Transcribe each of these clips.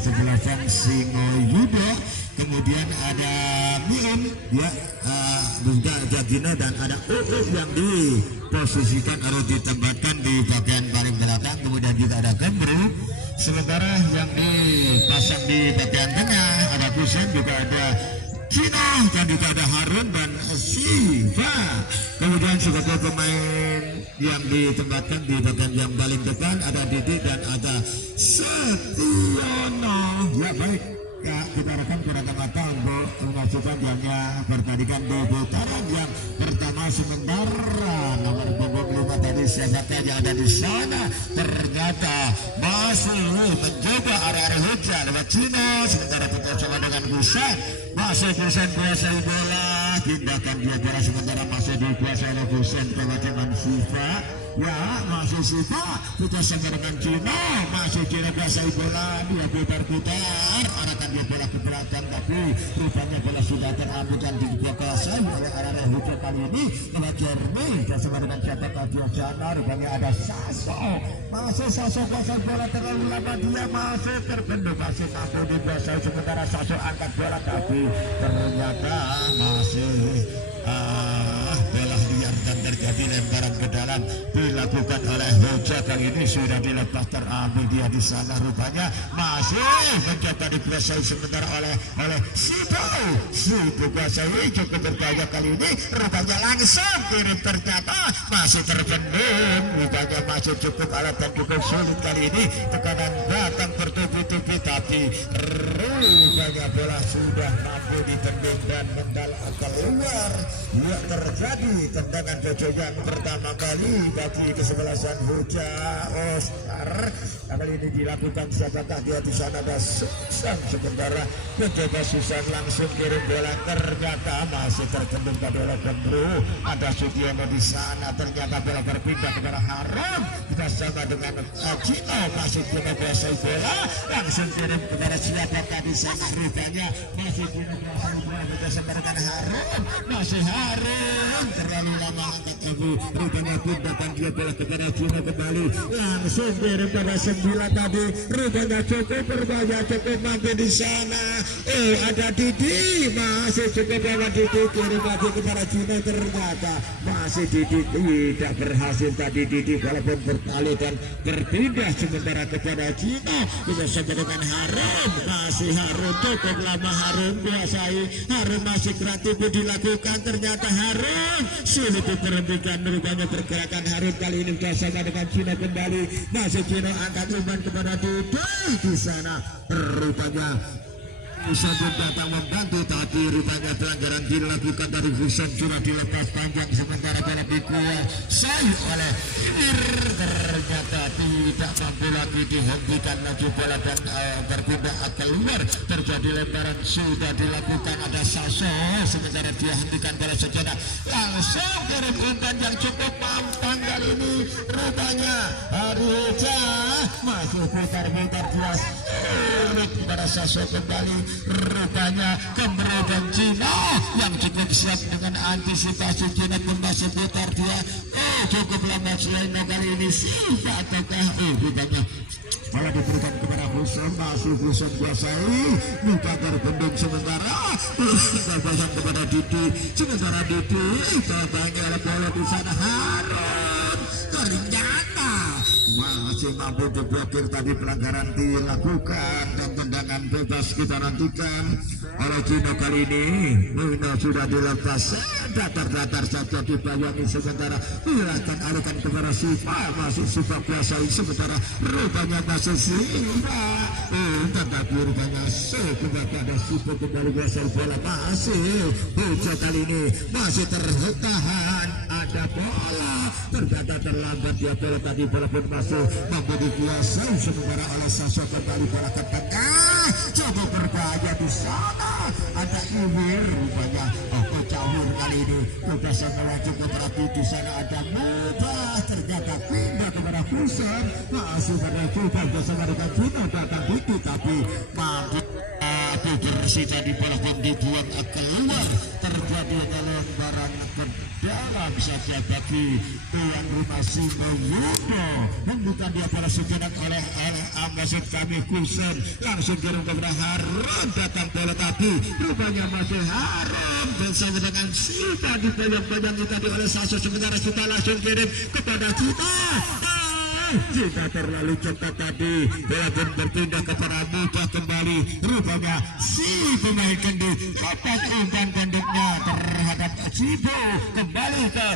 kesebelasan Singo Yudo, kemudian ada Miun ya, juga Jagino, dan ada yang diposisikan atau ditempatkan di bagian paling belakang, kemudian juga ada Kembru. Sementara yang dipasang di bagian tengah ada Kusen, juga ada Cina, dan juga ada Harun dan Siva. Kemudian sebagai pemain yang ditempatkan di bagian yang paling depan ada Didi dan ada Setiono. Ya baik, ya, kita rekam mata untuk mengajukan jamnya pertandingan di putaran yang pertama. Sementara nomor punggung 5 tadi siapakah yang ada di sana, ternyata masih mencoba area-area hujan lewat Cina. Sementara kita coba dengan Kusen, masih Kusen kuasai bola, tindakan dia bola sementara masih dikuasai oleh Kusen kewajiban Siva. Ya, masih Siva, kita sama dengan Cina, masih Cina kuasai bola, dia putar-putar, arahkan dia bola ke belakang, tapi rupanya bola sudah terambil dan dikuasai oleh area hujan kali ini lewat Jeremy. Dan sama dengan siapa dia sana, rupanya ada Saso, masih Saso kuasai bola terlalu lama, dia masih terbentuk, masih mampu dikuasai. Sementara Saso angkat bola, tapi ternyata masih bola liar dan terjadi lemparan ke dalam dilakukan oleh Hoja. Kali ini sudah dilepas, terambil dia di sana, rupanya masih mencoba dikuasai sementara oleh Sipo kuasai, cukup berbahaya kali ini, rupanya langsung kirim, ternyata masih terbendung, rupanya masih cukup alat dan cukup sulit kali ini, tekanan datang bertubi-tubi, tapi rupanya bola sudah mampu ditendang dan mendalam keluar. Ya, terjadi tendangan cocok yang pertama kali bagi kesebelasan Hoja Oscar. Kali ini dilakukan siapakah dia di sana, ada Susan. Sementara mencoba Susan langsung kirim bola, ternyata masih terkendung pada oleh Kembru. Ada Sugiono di sana, ternyata bola berpindah kepada Harum. Kita sama dengan Cino, masih Cino kuasai bola, langsung kirim kepada siapakah di sana, rupanya masih Cino kuasai bola. Kita sama dengan Harum, masih Harum terlalu lama angkat kaki, rupanya pindahkan dia bola kepada Cino kembali, langsung kirim pada 9 tadi, rupanya cukup berbahaya, cukup mampu di sana. Ada Didi, masih cukup lewat Didi, kirim lagi kepada Cino, ternyata masih Didi tidak berhasil tadi. Didi walaupun berkali dan berpindah sementara kepada Cino. Kita sama dengan Harum, masih Harum, cukup lama Harum kuasai, Harum masih kreatif dilakukan, ternyata Harum sulit diperhentikan, rupanya pergerakan Harum kali ini sudah sama dengan Cino kembali, masih Cino angkat umpan kepada Didi di sana, rupanya Fusen pun datang membantu, tapi rupanya pelanggaran dilakukan dari Fusen, sudah dilepas panjang sementara bola dikuasai oleh ternyata tidak mampu lagi dihentikan laju bola dan berpindah keluar, terjadi lemparan sudah dilakukan, ada Saso sementara dia hentikan bola sejenak, langsung kirim umpan yang cukup mampang kali ini, rupanya Haruja masih putar-putar dia sulit kepada Saso kembali, rupanya Kembro dan Cina yang cukup siap dengan antisipasi. Cina pun masih putar dia, cukup lama selain kali ini Siva ataukah rupanya malah diberikan kepada Fusen, masih Fusen kuasai, buka terbendung sementara terbasang kepada Didi, sementara Didi terbanyak oleh bola di sana. Harun ternyata masih mampu diblokir, tadi pelanggaran dilakukan dan tendangan bebas kita nantikan oleh Cino kali ini. Mino sudah dilepas, datar-datar saja dibayangi sementara silakan alihkan kepada Siva, masih Siva kuasai sementara rupanya masih Siva, tetapi rupanya sebenarnya ada Siva kembali kuasai bola, masih Hoja kali ini masih tertahan, ada bola ternyata terlambat dia bola tadi, bola pun masih mampu dikuasai sementara oleh Saso kembali bola ke tengah, coba berbahaya di sana, ada Iwir rupanya Cahur kali ini sudah sama cukup rapi di sana, ada Mudah ternyata pindah kepada Fusen, masih pada coba bersama dengan Cino datang itu, tapi mampu bersih tadi bola pun dibuang keluar, terjadi lemparan ke dalam diam saja bagi tuan rumah Singo Yudo. Hembukan dia para sejenak oleh maksud kami Kusen, langsung kirim kepada Harum, datang bola tapi rupanya masih Harum dan sama dengan Sita dipegang-pegang tadi oleh Saso, sementara Sita langsung kirim kepada Cita. Jika terlalu cepat tadi, bola pun berpindah kepada Muda kembali. Rupanya si pemain kendi dapat umpan pendeknya terhadap Cibo, kembali ke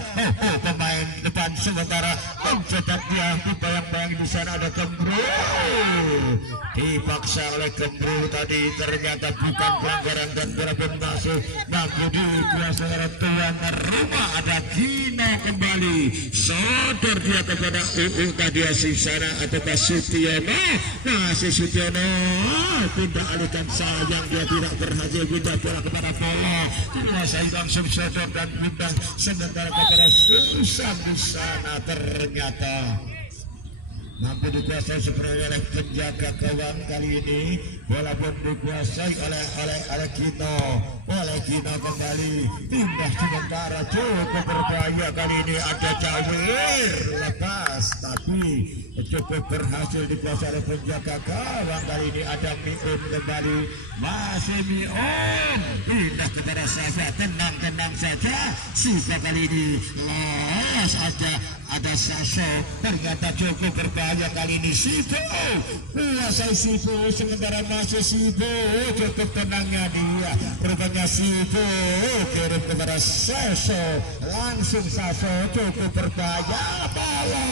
pemain depan, sementara mencetak dia bayang-bayang di sana ada Kembru, dipaksa oleh Kembru tadi, ternyata bukan pelanggaran dan bola pun masuk, namun dikuasai oleh tuan rumah. Ada Gino kembali, sodor dia kepada tadi di sana ataukah Sutiono, masih Sutiono pindah alihkan, sayang dia tidak berhasil pindah bola kepada bola, dikuasai langsung sodor dan pindah sementara kepada Susan di sana, ternyata mampu dikuasai sebenarnya oleh penjaga gawang. Kali ini bola pun dikuasai oleh Kino, kembali pindah sementara, cukup berbahaya kali ini. Ada Cawir lepas tapi cukup berhasil dikuasai oleh penjaga gawang. Kali ini ada Miun kembali, masih Miun pindah kepada Safa, tenang saja Siva. Kali ini lolos ada Saso, ternyata cukup berbahaya kali ini. Sivo kuasai Sivo, sementara masih Sivo, cukup tenangnya dia. Rupanya Sivo kirim kepada Saso, langsung Saso, cukup berbahaya. Bola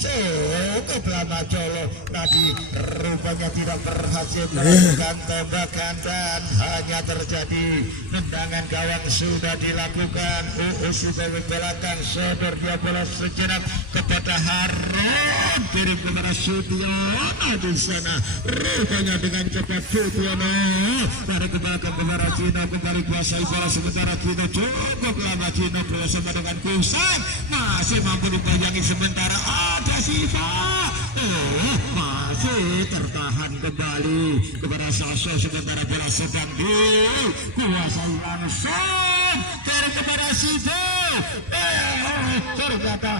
cukup lama Colo tadi rupanya tidak berhasil melakukan tembakan dan hanya terjadi tendangan gawang sudah dilakukan. Sudah membelakang, sodor dia bola sejenak kepada Harum, kirim kepada Sutiono di sana. Rupanya dengan cepat Sutiono tarik ke belakang kepada Cino, kembali kuasai bola, sementara Cino cukup lama. Cino bersama dengan Kusan masih mampu dipayangi, sementara ada Siva masih tertahan kembali kepada Saso, sementara bola sedang dikuasai langsung kirim kepada Siva. Ternyata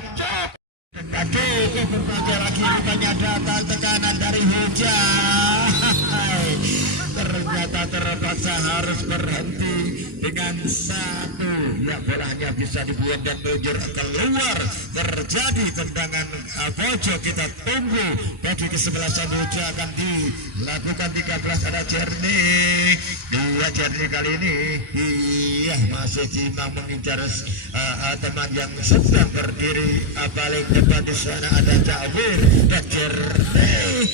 cukup berbagai lagi, rupanya datang tekanan dari hujan. Ternyata terpaksa harus berhenti dengan satu. Ya, bolanya bisa dibuang dan meluncur keluar. Terjadi tendangan pojok, kita tunggu bagi kesebelasan Huja akan dilakukan 13. Ada Jernih, dua Jernih kali ini. Iya, masih Cima mengincar teman yang sedang berdiri paling depan di sana. Ada Cawir dan Jernih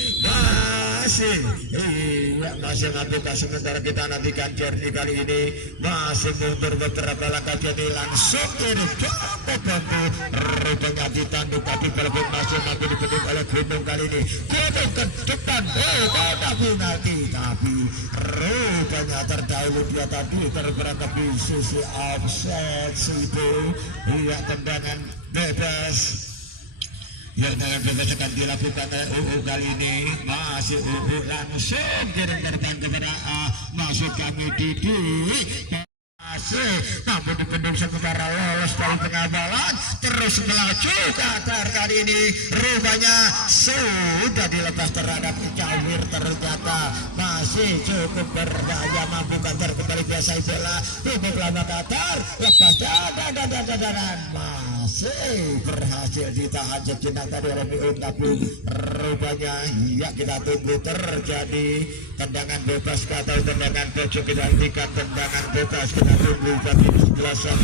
masih melakukan, sementara kita nantikan Jernih kali ini masih mundur beberapa langkah. Jadi langsung kirim cukup bantu, rupanya ditanduk tapi walaupun masih mampu dipeduk oleh Gunung kali ini. Gunung ke depan, ada penalti tapi rupanya terdahulu dia tadi terperangkap di sisi offset situ. Iya, tendangan bebas yang dengan bebas akan dilakukan oleh kali ini. Masih langsung kirim ke depan kepada masuk kami Didik, masih namun dipendung sementara lolos dari pengabalan, terus melaju ke atas. Kali ini rupanya sudah dilepas terhadap Cawir, ternyata masih cukup berbahaya, mampu kantor kembali biasa bola, tubuh lama Qatar, lepas dan masih berhasil ditahan sejenak tadi oleh Miun, tapi rupanya ya kita tunggu terjadi tendangan bebas atau tendangan pojok. Kita hentikan tendangan bebas, kita tunggu bagi belasan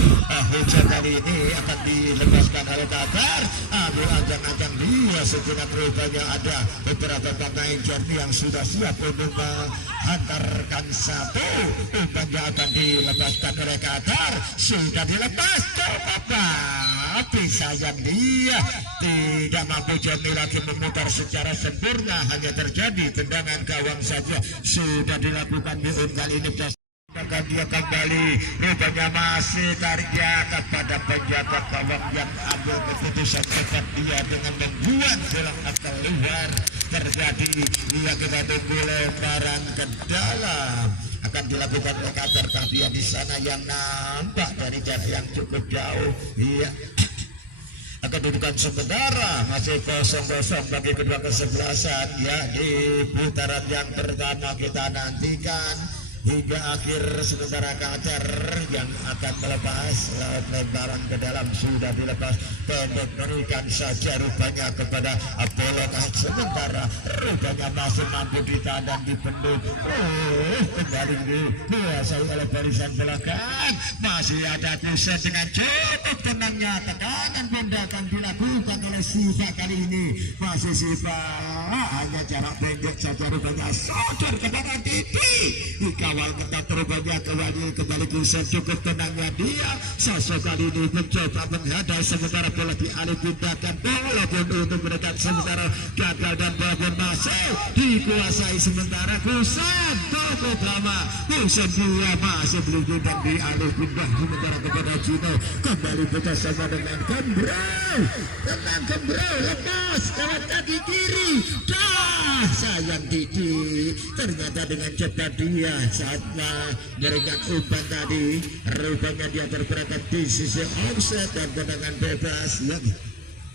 Hujan kali ini akan dilepaskan oleh Qatar. Ambil ancang-ancang dia sejenak, rupanya ada beberapa pemain Jernih yang sudah siap untuk menghantarkan satu umpannya akan dilepaskan oleh Qatar. Sudah dilepas coba, tapi sayang dia tidak mampu Jernih lagi memutar secara sempurna, hanya terjadi tendangan gawang saja. Sudah dilakukan Miun kali ini, akan dia kembali, rupanya masih tarik dia kepada penjaga gawang yang ambil keputusan tepat dia dengan membuang bola keluar. Terjadi dia, kita tunggu lemparan ke dalam, akan dilakukan oleh Qatar, tapi di sana yang nampak dari jarak yang cukup jauh. Iya, kedudukan sementara masih 0-0 bagi kedua kesebelasan ya. Di putaran yang pertama kita nantikan hingga akhir sementara Qatar yang akan melepas laut lebaran ke dalam sudah dilepas, pendek berikan saja rupanya kepada Apollo. Sementara rupanya masih mampu ditahan dan dipenduk. Kembali dikuasai oleh barisan belakang. Masih ada Kusen dengan cukup tenangnya, tekanan pendatang dilakukan oleh Siva kali ini. Masih Siva hanya jarak pendek saja rupanya sodor ke belakang titik. Dikawal ketat rupanya kembali Kusen, cukup tenangnya dia. Sosok kali ini mencoba menghadang, sementara bola dialih pindahkan, bola pun untuk mendekat, sementara gagal dan bola pun masih dikuasai sementara Kusen. Toko drama Kusen dia masih belum pindah, dialih pindah sementara kepada Cino. Kembali bekerjasama dengan Gembrau, lepas lewat kaki kiri. Dah sayang Didi, ternyata dengan cepat dia saat memberikan umpan tadi, rupanya dia terperangkap di sisi offset dan tendangan bebas yang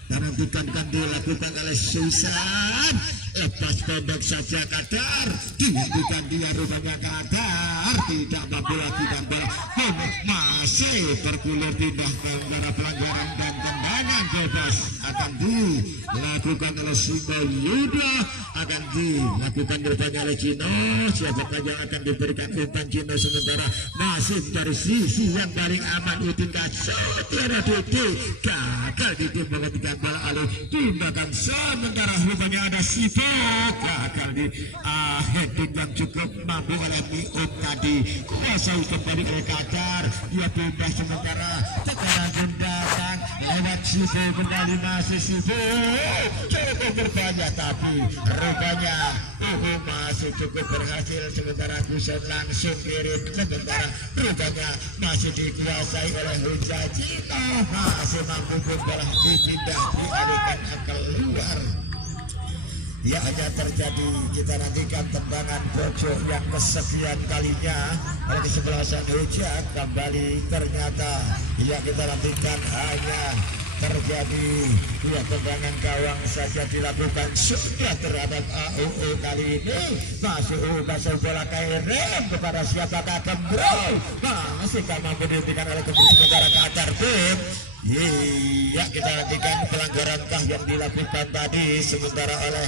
nantikan kan dilakukan oleh Susan. Lepas pendek saja Qatar, dihentikan dia rupanya Qatar tidak mampu lagi dan bola masih bergulir pindah ke arah pelanggaran dan tendangan bebas akan dilakukan oleh Singo Yuda, akan dilakukan rupanya oleh Cino. Siapakah yang akan diberikan umpan Cino, sementara masih dari sisi yang paling aman Udin Tiara Dede gagal menghentikan bola alih tindakan, sementara rupanya ada Siva gagal di heading yang cukup mampu oleh Mium tadi. Kuasai kembali oleh Qatar, dia pindah sementara tekanan tendangan lewat Siva, kembali masih Siva cukup berbahaya, tapi rupanya masih cukup berhasil, sementara Kusen langsung kirim, sementara rupanya masih dikuasai oleh Huja Cino, masih mampu bola dipindah dialihkan keluar. Ya, hanya terjadi, kita nantikan tendangan pojok yang kesekian kalinya oleh kesebelasan Hujan. Kembali ternyata ya kita nantikan hanya terjadi ya tendangan gawang saja dilakukan sudah terhadap AUU kali ini. Masih bola KRM kepada siapakah Gembrau, masih gak mampu dihentikan oleh sementara Qatar pun. Iya, kita nantikan pelanggaran yang dilakukan tadi sementara oleh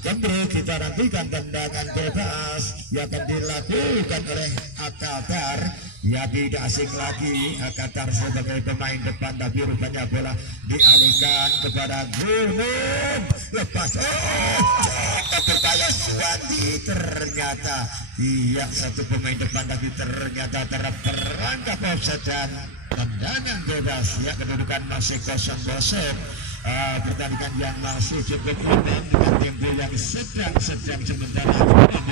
Gembrau. Kita nantikan tendangan bebas yang akan dilakukan oleh Qatar. Ya, tidak asing lagi Qatar sebagai pemain depan, tapi rupanya bola dialihkan kepada Gunung. Lepas cukup berbahaya Suwandi, ternyata iya satu pemain depan tapi ternyata terperangkap offside dan tendangan bebas. Ya, kedudukan masih 0-0. Pertandingan yang masih cukup imbang dengan tempo yang sedang sementara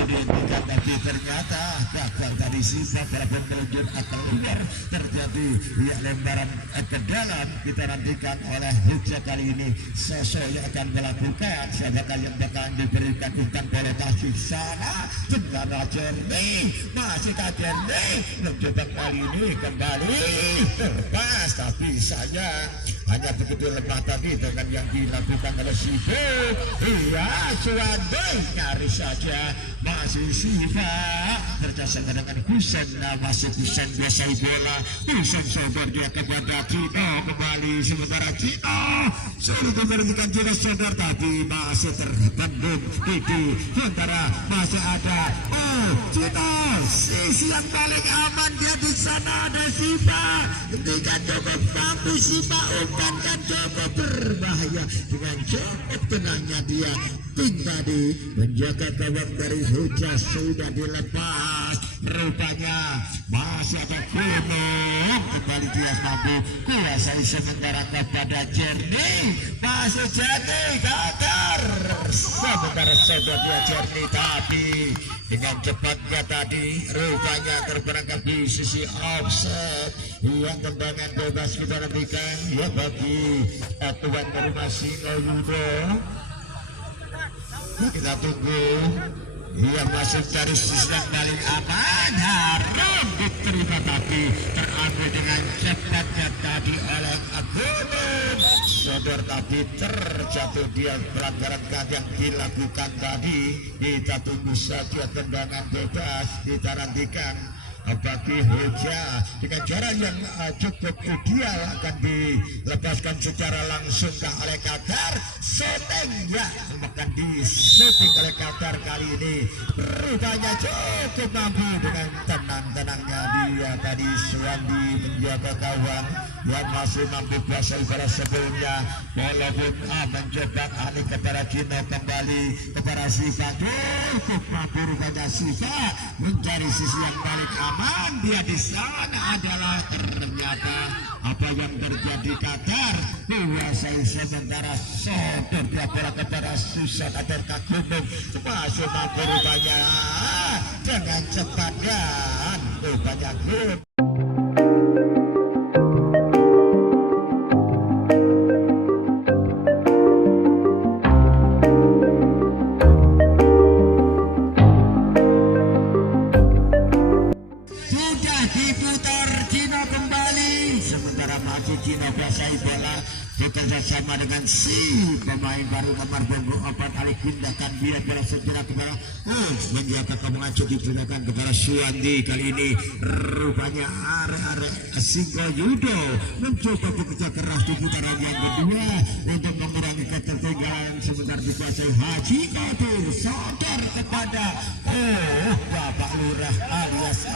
dihentikan, tapi ternyata gagal tadi Siva walaupun meluncur keluar, terjadi ya lemparan ke dalam. Kita nantikan oleh Huja kali ini sosok yang akan melakukan, siapakah yang bakal diberikan umpan bola kasih sana. Sementara Jernih masih Jernih mencoba kali ini kembali terlepas, tapi sayang hanya begitu lemah tadi dengan yang dilakukan oleh Siva. Iya, Suwandi nyaris saja masih Siva kerjasama dengan Kusen. Masih Kusen biasai bola, Kusen sodor dia kepada Cino, kembali sementara Cino sulit memberhentikan Cino sodor, tapi masih terpendung itu. Sementara masih ada Cino, sisi yang paling aman dia di sana ada Siva. Ketika coba mampu Siva umpankan, coba berbahaya dengan cukup tenangnya dia tadi menjaga gawang dari Huja sudah dilepas. Rupanya masih ada Gunung, kembali dia mampu kuasai sementara kepada Jernih. Masih Jernih Qatar, sementara saudara dia Jernih, tapi dengan cepatnya tadi rupanya terperangkap di sisi offset. Yang tendangan bebas kita nantikan ya bagi tuan rumah Singo Yudo. Kita tunggu Ia masuk dari sisi yang paling aman, harap diterima tapi terambil dengan cepatnya tadi oleh Agung. Sodor tapi terjatuh, dia pelanggaran yang dilakukan tadi. Kita tunggu saja tendangan bebas, kita nantikan bagi Hoja dengan cara yang cukup ideal akan dilepaskan secara langsung oleh Qatar. Shooting ya, akan di-shooting oleh Qatar kali ini. Rupanya cukup mampu dengan tenang-tenangnya dia tadi Suwandi menjaga kawan yang masih mampu kuasai pada sebelumnya. Walaupun mencoba alih kepada Cino, kembali kepada Siva, cukup mampu rupanya Siva mencari sisi yang balik aman. Dia di sana adalah ternyata apa yang terjadi. Qatar menguasai sementara. Sodor dia bola kepada Susan atau Kagunung, masuk mampu rupanya dengan cepat dan rupanya gol. Cina kuasai bola bekerja sama dengan si pemain baru nomor punggung 4 alih pindahkan dia bola segera kepada menjaga kemengacu digunakan kepada Suwandi. Kali ini rupanya are-are Singgo Yudo mencoba bekerja keras di putaran yang kedua untuk mengurangi ketertinggalan. Sebentar dikuasai Haji Kodir, sodor kepada Bapak Lurah alias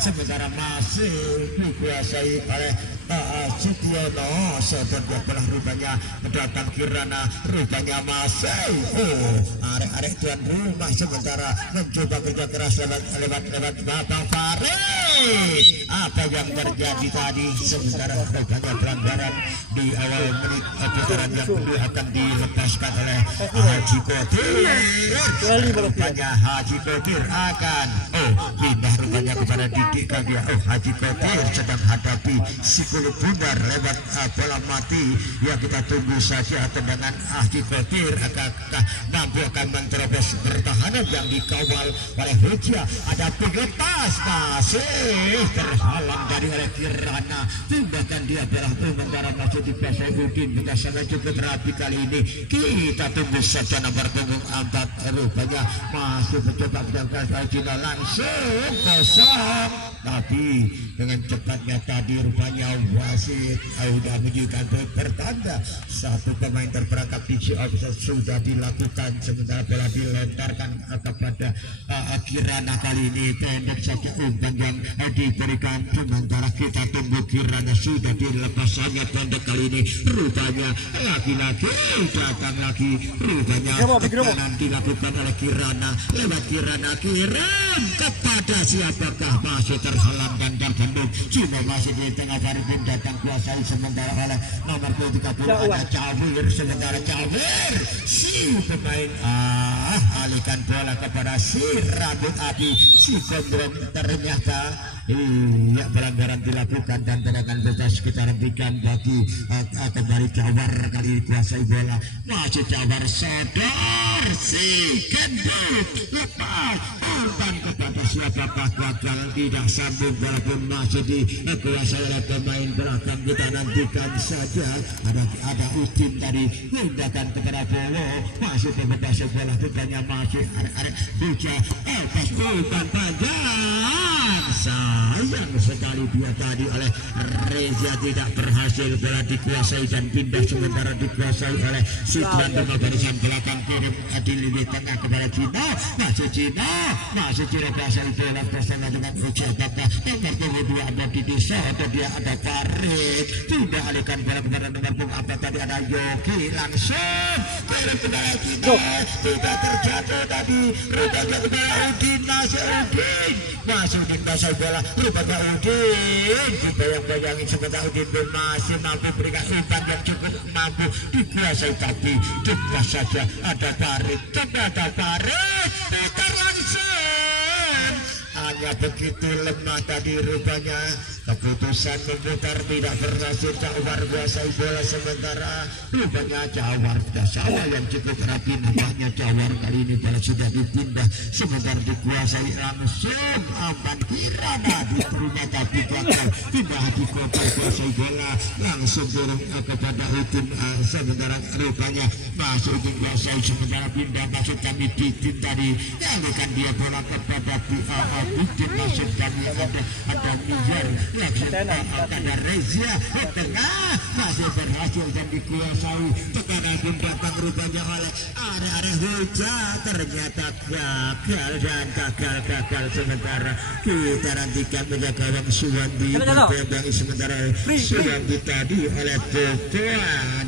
sementara masih dikuasai oleh Sutyono. Sodor dia belah rupanya mendatang Kirana, rupanya masih arek-arek tuan rumah sementara mencoba kerja keras lewat Bapak Farid. Apa yang terjadi tadi sementara rupanya pelanggaran di awal menit putaran yang kedua akan dilepaskan oleh Haji Kodir. Rupanya Haji Kodir akan pindah rupanya kepada Didik Kavia. Haji Kodir sedang hadapi psikolog bundar lewat bola mati. Ya kita tunggu saja tendangan Haji Kodir apakah mampu akan menerobos pertahanan yang dikawal oleh Hoja. Ada pengepas masih terhalang dari oleh Kirana. Tindakan dia belah sementara masih di Udin. Kita sangat cukup rapi kali ini. Kita tunggu saja nomor punggung 4 rupanya masih mencoba menjangkau Cina langsung kosong. Tapi dengan cepatnya tadi rupanya wasit sudah menunjukkan pertanda satu pemain terperangkap di offside sudah dilakukan. Sementara bola dilentarkan kepada Kirana. Kali ini pendek saja umpan yang diberikan. Sementara kita tunggu Kirana sudah dilepas sangat pendek kali ini. Rupanya lagi-lagi datang lagi. Rupanya tekanan dilakukan oleh Kirana. Lewat Kirana kirim kepada siapakah masih terhalang dan terbendung. Cuma masih di tengah Farudin datang kuasai sementara oleh nomor 30 ada Cawir. Sementara Cawir si pemain alihkan bola kepada si rambut api si Gondrong. Ternyata pelanggaran dilakukan dan tendangan bebas kita hentikan bagi kembali Cawar. Kali kuasai bola masih Cawar. Sodor si Gendut lepas umpan kepada siapakah gagal tidak sambung walaupun masih dikuasai oleh pemain belakang. Kita nantikan saja. Ada Udin tadi tindakan kepada Bowo masih bebas bola rupanya masih arek-arek Buja pas umpan panjang. Sayang sekali dia tadi oleh Reza tidak berhasil. Bola dikuasai dan pindah sementara dikuasai oleh Sidran dengan barisan belakang kirim di lini tengah kepada Cina. Masih Cina kuasai bola bersama dengan Uja Baka. Nomor 22 ada di desa atau dia ada Farid. Tidak alihkan bola kepada nomor punggung apa tadi ada Yogi langsung kirim kepada Cina. Tidak terjatuh tadi. Rupanya kepada Udin masih Udin kuasai bola. Rupanya Udin dibayang-bayangin sebentar. Udin masih mampu berikan umpan yang cukup mampu dikuasai tapi cepat saja ada Farid. Ada Farid putar langsung. Hanya begitu lemah tadi rupanya keputusan memutar tidak berhasil. Jawar kuasai bola sementara rupanya Jawar tidak salah yang cukup rapi. Nampaknya Jawar kali ini bola sudah dipindah sementara dikuasai langsung Amban Kirana diterima tapi gagal. Pindah di koper kuasai bola langsung turun kepada Udin sementara rupanya masuk Udin kuasai sementara pindah masuk kami Didin tadi lakukan dia bola kepada Udin masuk kami ada Mijar langsung ada Reza di tengah masih berhasil dan dikuasai tekanan pun datang rupanya oleh area Huja ternyata gagal dan gagal sementara kita nantikan menjaga gawang Suwandi ditembaki sementara Suwandi tadi oleh Tuan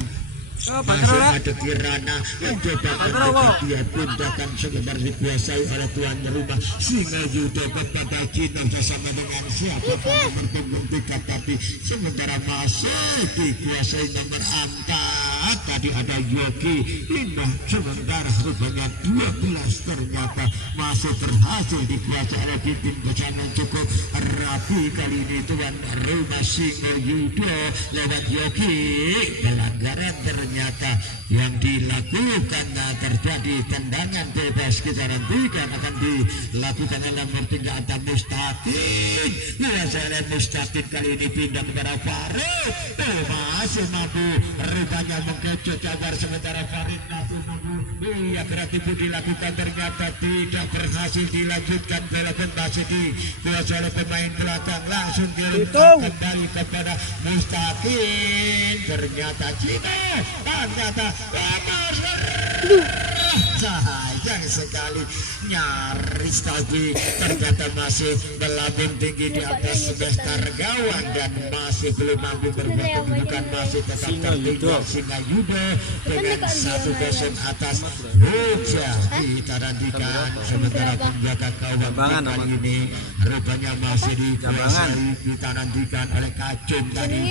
masih ada Kirana yang coba dia pindahkan sebentar dikuasai oleh tuan rumah Singa Yudo kepada Cina bersama dengan siapa nomor punggung 3 tapi sementara masih dikuasai nomor 4 tadi ada Yogi Indah sementara rupanya 12 ternyata masih berhasil dikuasai oleh tim bersama cukup rapi kali ini tuan rumah Singa Yudo lewat Yogi pelanggaran ternyata yang dilakukan terjadi tendangan bebas kita nantikan akan dilakukan oleh Murtingga atau Mustaqim oleh Mustaqim kali ini pindah kepada Farid masih mampu rupanya mengkecut Jawar sementara Farid mampu ya berarti pun dilakukan ternyata tidak berhasil dilanjutkan bola pun masih dikuasai oleh pemain belakang langsung kembali kepada Mustaqim ternyata Cina ternyata sayang sekali nyaris tadi ternyata masih melambung tinggi di atas semester gawang dan masih belum mampu berbuat kedudukan masih tetap tertinggal Singa Yudo dengan 1-0 atas Huja kita nantikan sementara penjaga gawang kali ini rupanya masih dikuasai kita nantikan oleh Kacung tadi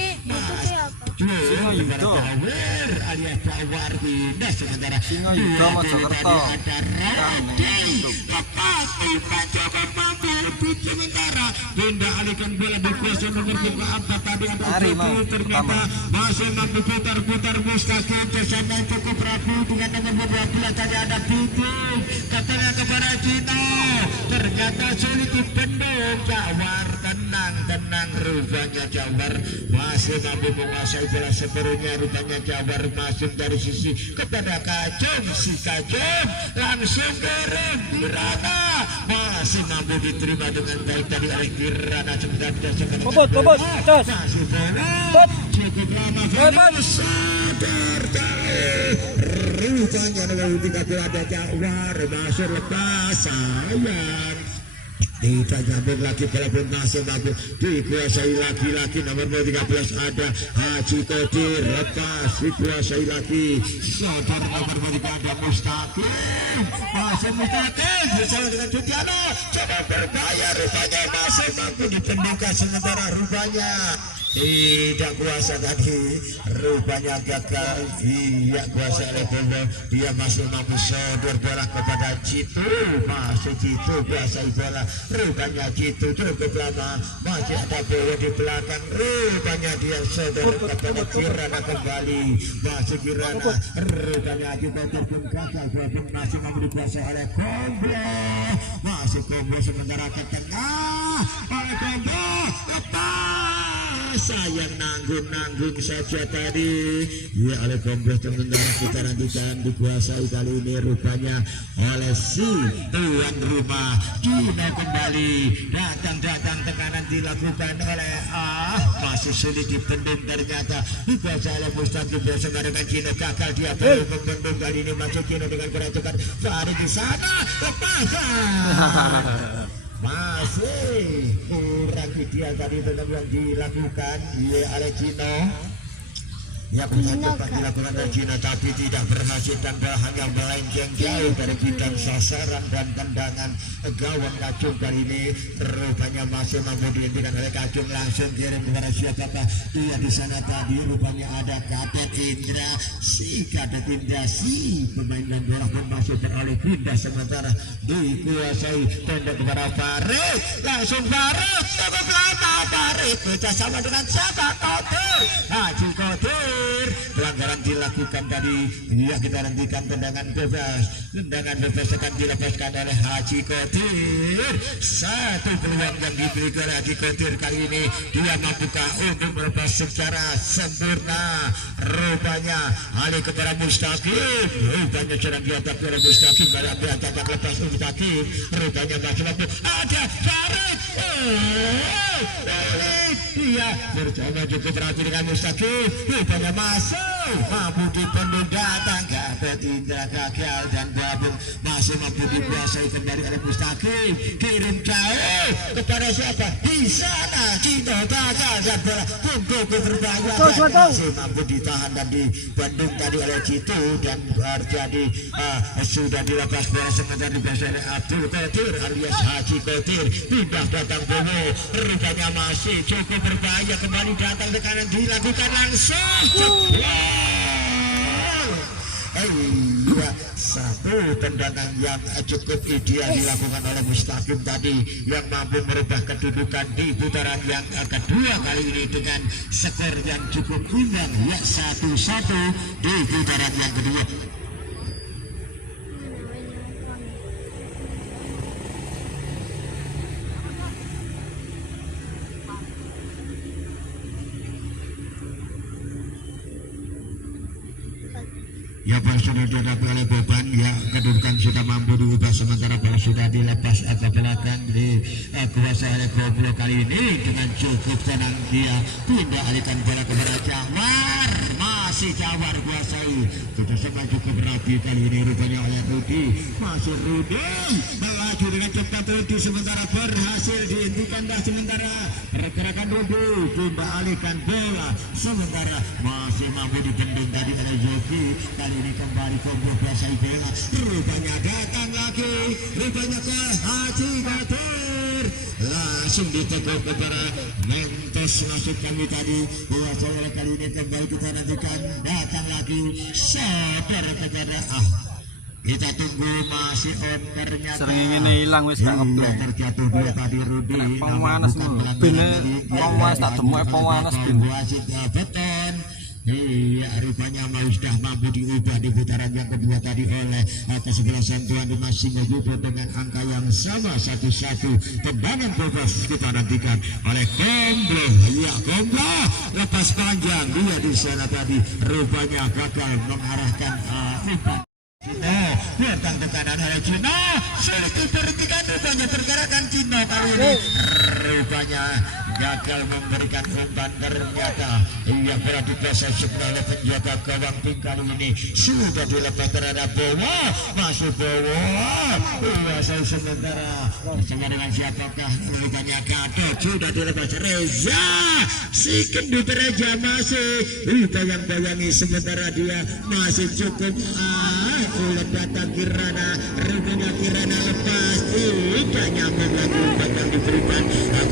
alias Jawar pindah sementara tadi ada Rodi tetapi mencoba mampu sementara pindah alihkan bola dikuasai nomor 4 tadi ada Rodi ternyata masih mampu putar Mustaqim bersama cukup rapi dengan nomor 12 tadi ada Titik katanya kepada Cino ternyata sulit dibendung Jawar tenang rupanya Jawar masih mampu menguasai bola sepenuhnya rupanya Jawar masuk dari sisi kepada Kacung si Kacung langsung kirim Kirana masih mampu diterima dengan baik dari oleh Kirana sebentar bobot masih bola cukup lama sadar rupanya nomor 30 ada Jawar masuk lepas sayang tidak nyambung lagi bola pun masih mampu dikuasai lagi nomor 13 ada Haji Kodir lepas dikuasai lagi saudara nomor 3 ada Mustaqim masih Mustaqim bersama dengan Judiano coba berbahaya rupanya masih mampu dipendungkan sementara rupanya tidak kuasa tadi rupanya gagal iya kuasa oleh Bombo dia masih mampu sodor bola kepada Citu masih Citu kuasai bola rupanya Citu cukup lama masih ada bola di belakang rupanya dia sodor kepada Kirana kembali masih Kirana rupanya juga terpun gagal walaupun masih mampu dikuasai oleh Kombo masih Kombo sementara ke tengah oleh Kombo sayang nanggung saja tadi ya oleh Kombo teman-teman kita nantikan dikuasai kali ini rupanya oleh si tuan rumah Cino kembali datang tekanan dilakukan oleh masih sulit dibendung ternyata dikuasai oleh Mustaqim bersama dengan Cino gagal dia baru membendung kali ini masuk Cino dengan kerajaan Farid di sana lepasan masih kurang ideal tadi dengan yang dilakukan oleh Cino yang cepat dilakukan oleh Cina tapi tidak berhasil dan hanya melenceng jauh dari bidang sasaran dan tendangan gawang Kacung kali ini. Rupanya masih mampu dihentikan oleh Kacung, langsung kirim kepada siapakah dia di sana tadi. Rupanya ada Kadet Indra, si Kadet Indra, si pemain dan bola pun masih beralih pindah sementara dikuasai tendang kepada Farid, langsung Farid cukup lama Farid bekerjasama dengan siapa Kotir Haji Kotir. Pelanggaran dilakukan tadi, ya kita hentikan tendangan bebas akan dilepaskan oleh Haji Kotir. Satu peluang yang diberikan oleh Haji Kotir kali ini, dia mampukah untuk melepas secara sempurna. Rupanya alih kepada Mustaqim, rupanya sedang diatakan oleh Mustaqim, dalam diatakan lepas Mustaqim, rupanya masih mampu ada Farid. Dia bercoba cukup berhati dengan Mustaqim, rupanya masuk mampu dipendung datang Kadet Indra gagal dan gabung masih mampu dikuasai kembali oleh Mustaqim, kirim jauh kepada siapa di sana Cino gagal dan bola untuk berbahaya masih mampu ditahan dan dibendung tadi oleh Cito dan terjadi sudah dilepas bola sementara dibahas oleh Abdul Qadir alias Haji Qadir, pindah datang Bono, rupanya masih cukup berbahaya kembali datang ke kanan dilakukan langsung iya, satu tendangan yang cukup ideal dilakukan oleh Mustaqim tadi yang mampu merubah kedudukan di putaran yang kedua kali ini dengan skor yang cukup imbang ya 1-1 di putaran yang kedua. Ya bola sudah dihadapi oleh beban, ya kedudukan sudah mampu diubah sementara bola sudah dilepas ke belakang dikuasai oleh Goblo kali ini dengan cukup tenang dia pindah alihkan bola kepada Jawar, masih Jawar kuasai sudah sempat cukup rapi kali ini rupanya oleh Rudi, masih Rudi melaju dengan cepat Rudi sementara berhasil dihentikan dah sementara pergerakan Rudi pindah alihkan bola sementara masih mampu dibendung tadi oleh Yogi. Kali ini kembali Goblo kuasai bola, rupanya datang lagi, rupanya ke Haji Qadir, langsung ditegur kepada Mentos masuk kami tadi kuasai oleh kali ini kembali kita nantikan datang lagi sadar kepada kita tunggu masih on ternyata sering ini hilang wis gak ngeblok terjatuh dua tadi Rudi pemanas bene pemanas tak temu pemanas beton. Iya, rupanya sudah mampu diubah di putaran yang kedua tadi oleh kesebelasan tuan rumah Singo Yudo dengan angka yang sama 1-1. Tendangan bebas kita nantikan oleh Goblo. Iya, Goblo lepas panjang dia di sana tadi rupanya gagal mengarahkan umpan. Datang ke kanan oleh Cino, sulit diberhentikan rupanya pergerakan Cino kali ini rupanya gagal memberikan umpan. Ternyata ia bola dikuasai sebelah oleh penjaga gawang tim kali ini sudah dilepas terhadap Bowo, masuk Bowo kuasai sementara bersama dengan siapakah rupanya Gatot sudah dilepas Reza, si kendut Reza masih bayang-bayangi sementara dia masih cukup oleh datang Kirana, rupanya Kirana lepas tidak nyambung lagi umpan yang diberikan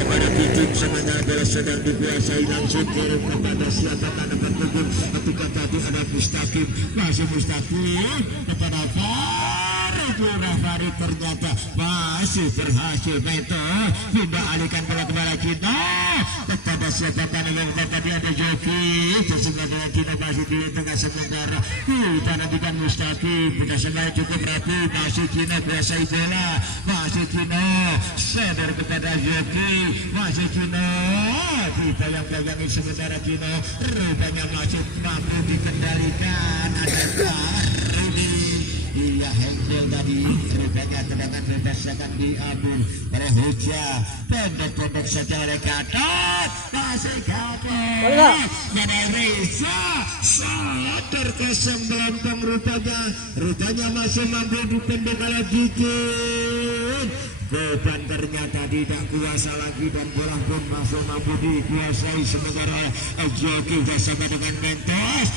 kepada Bidik sementara bola sedang dikuasai langsung kirim kepada siapa dapat tunggu ketika tadi ada Mustaqim, masih Mustaqim kepada Farid ternyata masih berhasil Beto pindah alihkan bola kepada Cino kepada siapa yang tadi ada Joki bersama dengan Cino masih di tengah sementara kita nantikan Mustaqim kita sebenarnya cukup rapi masih Cino kuasai bola masih Cino sadar kepada Joki masih Cino dibayang-bayangi sementara Cino rupanya masih mampu dikendalikan ada Rudi. Iya Hengkel tadi rupanya tendangan bebas akan diambil oleh Huja, pendek-pendek saja oleh Gatot, masih Gatot dan Reza sadar kosong melompong rupanya masih mampu dipendek oleh Bikin. beban ternyata tidak kuasa lagi dan bola pun masuk mampu dikuasai sementara joki bersama dengan Mentos.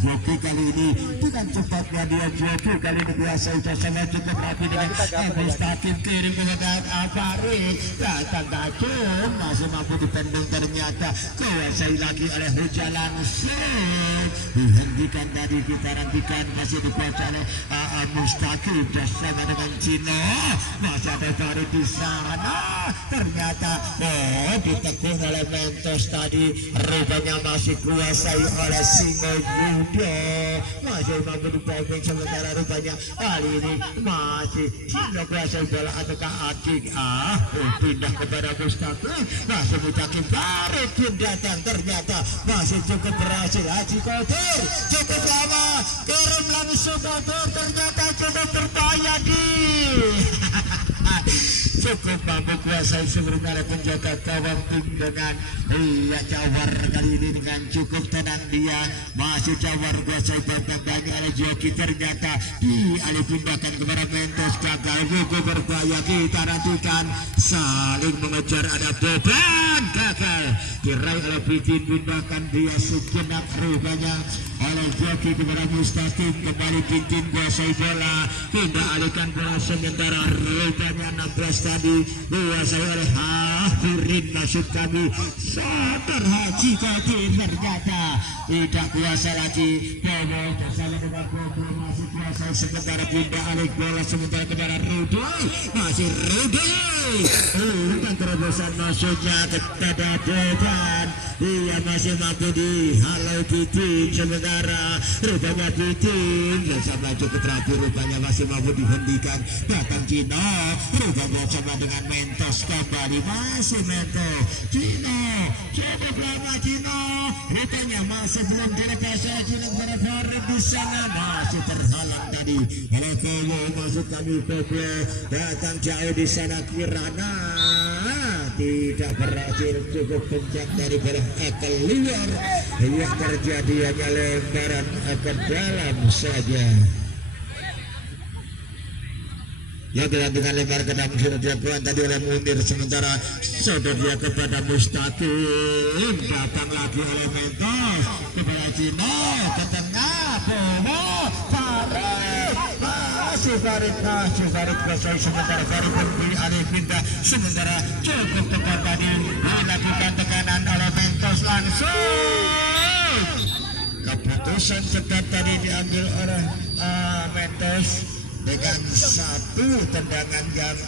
Joki kali ini dengan cepatnya dia joki kali ini kuasai bersama cukup rapi dengan Mustaqim kirim kepada Afari datang kacung masih mampu dipendung ternyata kuasai lagi oleh Hujalan dihentikan tadi kita nantikan masih dikuasai oleh Mustaqim bersama dengan Cino masih ada Farid di sana ternyata ditekung oleh Mentos tadi rupanya masih kuasai oleh Singo Yudo masih mampu dipegang sementara rupanya kali ini masih Singo kuasai bola ataukah Akik pindah kepada Mustaqim masih Mustaqim Farid pun datang ternyata masih cukup berhasil Haji Kodir cukup lama kirim langsung Kodir ternyata cukup berbahaya di cukup mampu kuasai sebenarnya penjaga gawang tim dengan Jawar kali ini dengan cukup tenang dia masih Jawar kuasai banyak oleh joki ternyata dialih pindahkan kepada Mentos gagal cukup berbahaya kita nantikan saling mengejar ada beban gagal diraih oleh Pidin pindahkan dia sejenak rupanya oleh joki kepada Mustaqim kembali Pidin kuasai bola pindah alihkan bola sementara rupanya 16 tadi kuasai oleh Hafirin maksud kami Sadar Haji Kodir ternyata tidak kuasa lagi Bobo bersama dengan Bobo masih kuasai sementara pindah alih bola sementara kepada Rudi masih Rudi dan terobosan maksudnya kepada beban ia masih mampu dihalau Pidin sementara rupanya Pidin bersama cukup rapi rupanya masih mampu dihentikan datang Cino rupanya coba dengan Mentos kembali masih Mentos Cino cukup lama Cino rupanya masih belum direkasi Cino Farid di sana masih terhalang tadi oleh Kowo maksud kami Kowo datang jauh di sana Kirana tidak berhasil cukup kencang dari bola keluar yang terjadi hanya lemparan ke dalam saja yang dilakukan lempar ke dalam sudah dilakukan tadi oleh Munir sementara saudara dia kepada Mustaqim datang lagi oleh Mentos kepada Cino ke tengah Bobo Farid masih Farid kuasai sementara Farid memberi alih pindah sementara cukup tepat tadi dilakukan tekanan oleh Mentos langsung keputusan cepat tadi diambil oleh Mentos dengan satu tendangan yang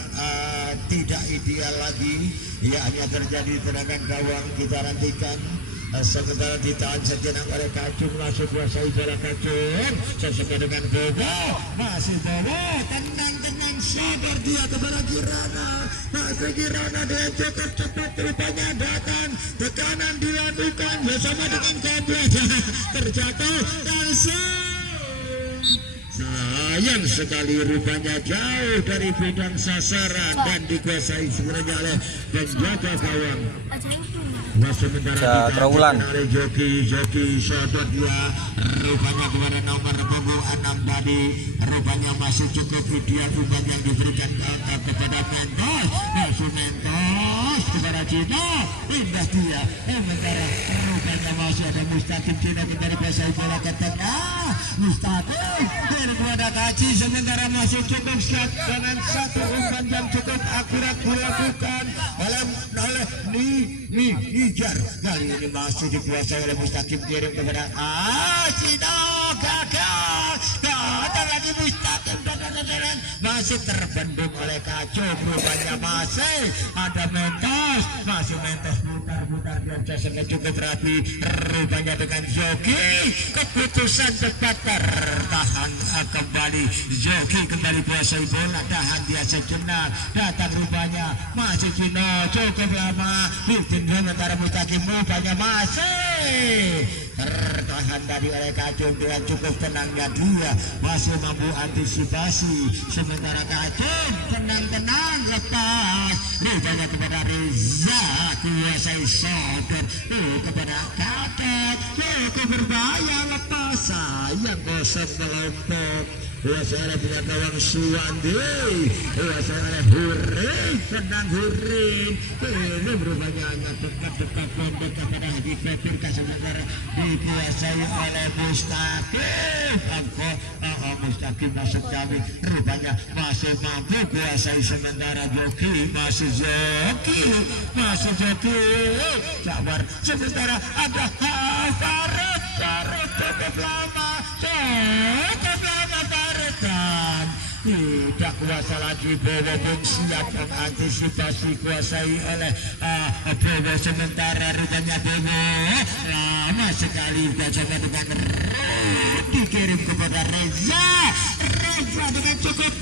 tidak ideal lagi ya hanya terjadi tendangan gawang kita nantikan sementara ditahan sejenak oleh Kacung masuk kuasai bola Kacung sesuai dengan Bobo masih Bobo tenang sabar dia kepada Kirana masih Kirana dengan cukup cepat rupanya datang tekanan dilakukan bersama dengan Kobo terjatuh langsung sayang sekali rupanya jauh dari bidang sasaran dan dikuasai sebenarnya oleh penjaga gawang sementara terulang oleh joki sodot dia rupanya kepada nomor punggung 6 tadi rupanya masih cukup ideal umpan yang diberikan kepada Mentos masih Mentos kepada Cino pindah dia sementara rupanya masih ada Mustaqim Cino kembali kuasai bola ke tengah Mustaqim dari kepada Kaci sementara masih cukup siap dengan satu umpan yang cukup akurat dilakukan oleh Nijar kali ini masih dikuasai oleh Mustaqim kirim kepada Cino gagal datang lagi Mustaqim dan masih terbendung oleh Kacung rupanya masih ada Mentos masih Mentos putar dan jasanya cukup rapi rupanya dengan Joki keputusan tepat tertahan kembali Joki kembali kuasai bola tahan dia sejenak datang rupanya masih Cino cukup lama bikin sementara Mustaqim rupanya masih tertahan dari oleh Kacung dengan cukup tenangnya dia masih mampu antisipasi sementara Kacung tenang-tenang lepas rupanya kepada Reza kuasai sodor kepada Katot cukup berbahaya lepas sayang gosok melompok kuasai dengan gawang Suwandi kuasai oleh Huring tenang Huring ini berubahnya hanya dekat-dekat pendek kepada Haji Fetir sementara dikuasai oleh Mustaqim Mustaqim masuk kami rupanya masih mampu kuasai sementara Joki masih Joki Jabar sementara ada Farid cukup lama Farid tidak kuasa lagi Bowo pun siap mengantisipasi kuasai oleh Bowo sementara rupanya Bowo lama sekali bersama dengan dikirim kepada Reza dengan cukup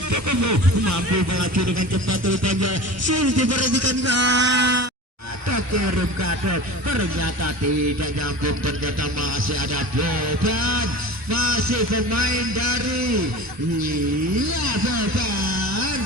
mampu melaju dengan cepat rupanya sulit diberhentikan kirim Katot ternyata tidak nyambung ternyata masih ada beban masih pemain dari beban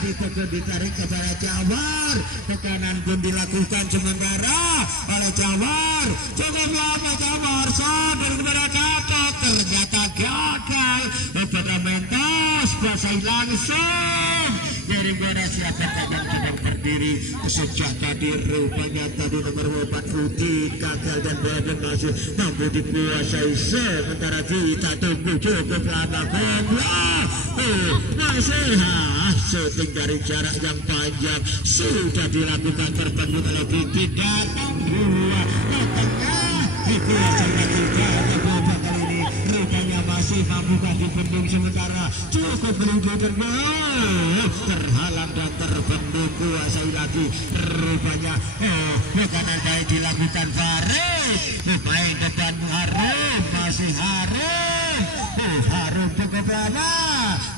ditarik kepada Jawar tekanan pun dilakukan sementara oleh Jawar cukup lama Jawar sadar kepada Katot ternyata gagal kepada Mentos kuasai langsung dari mana siapa yang sedang berdiri sejak tadi rupanya tadi nomor 4 Uti gagal dan Badan masih mampu dikuasai sementara kita tunggu cukup lama masih syuting dari jarak yang panjang sudah dilakukan terbangun oleh Kiki datang dua tengah dikuasai lagi kali ini rupanya masih mampukah dibendung sementara cukup menuju terhalang dan terbendung kuasai lagi rupanya makanan baik dilakukan Farid main depan Harum masih Harum cukup lama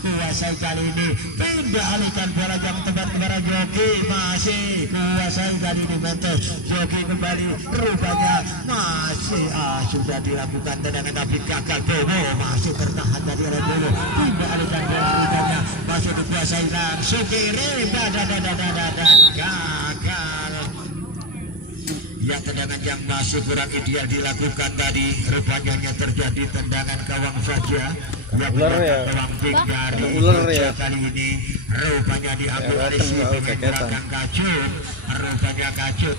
kuasai kali ini pindah alihkan bola yang tepat kepada Joki masih kuasai kali ini Mentos Joki kembali rupanya masih sudah dilakukan tendangan tapi gagal Bowo masih tertahan dari oleh Bowo pindah alihkan bola rupanya masih dikuasai langsung kiri gagal ya tendangan yang masih kurang ideal dilakukan tadi rupanya hanya terjadi tendangan gawang saja yang gawang ping dari kali ini rupanya diambil oleh si pemain belakang Kacung rupanya Kacung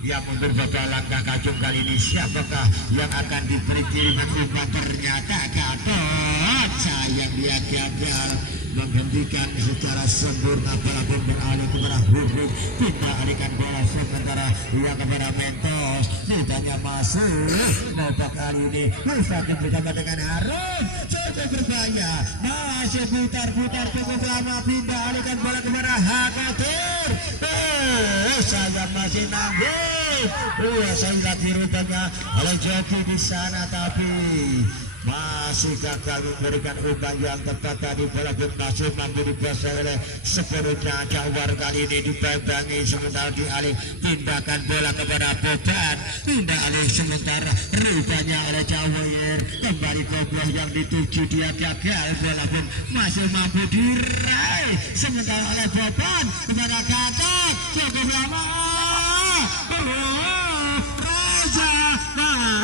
yang mundur pada langkah Kacung kali ini siapakah yang akan diberi kiriman umpan ternyata Katot sayang dia gagal menghentikan secara sempurna walaupun beralih kepada Hukum tidak alihkan bola sementara ia kepada Mentos ditanya masuk babak kali ini Mustaqim bersama dengan Harum cukup berbahaya masih putar-putar cukup lama pindah alihkan bola kepada Hakatir sayang masih nambah saya lagi rupanya oleh Joki di sana tapi masih gagal memberikan umpan yang tepat tadi bola pun masih mampu dikuasai oleh sepenuhnya Jawar kali ini dipegangi sementara dialih tindakan bola kepada Boban pindah alih sementara rupanya oleh Jawar kembali ke bola yang dituju dia gagal bola pun masih mampu diraih sementara oleh Boban kepada Katot cukup lama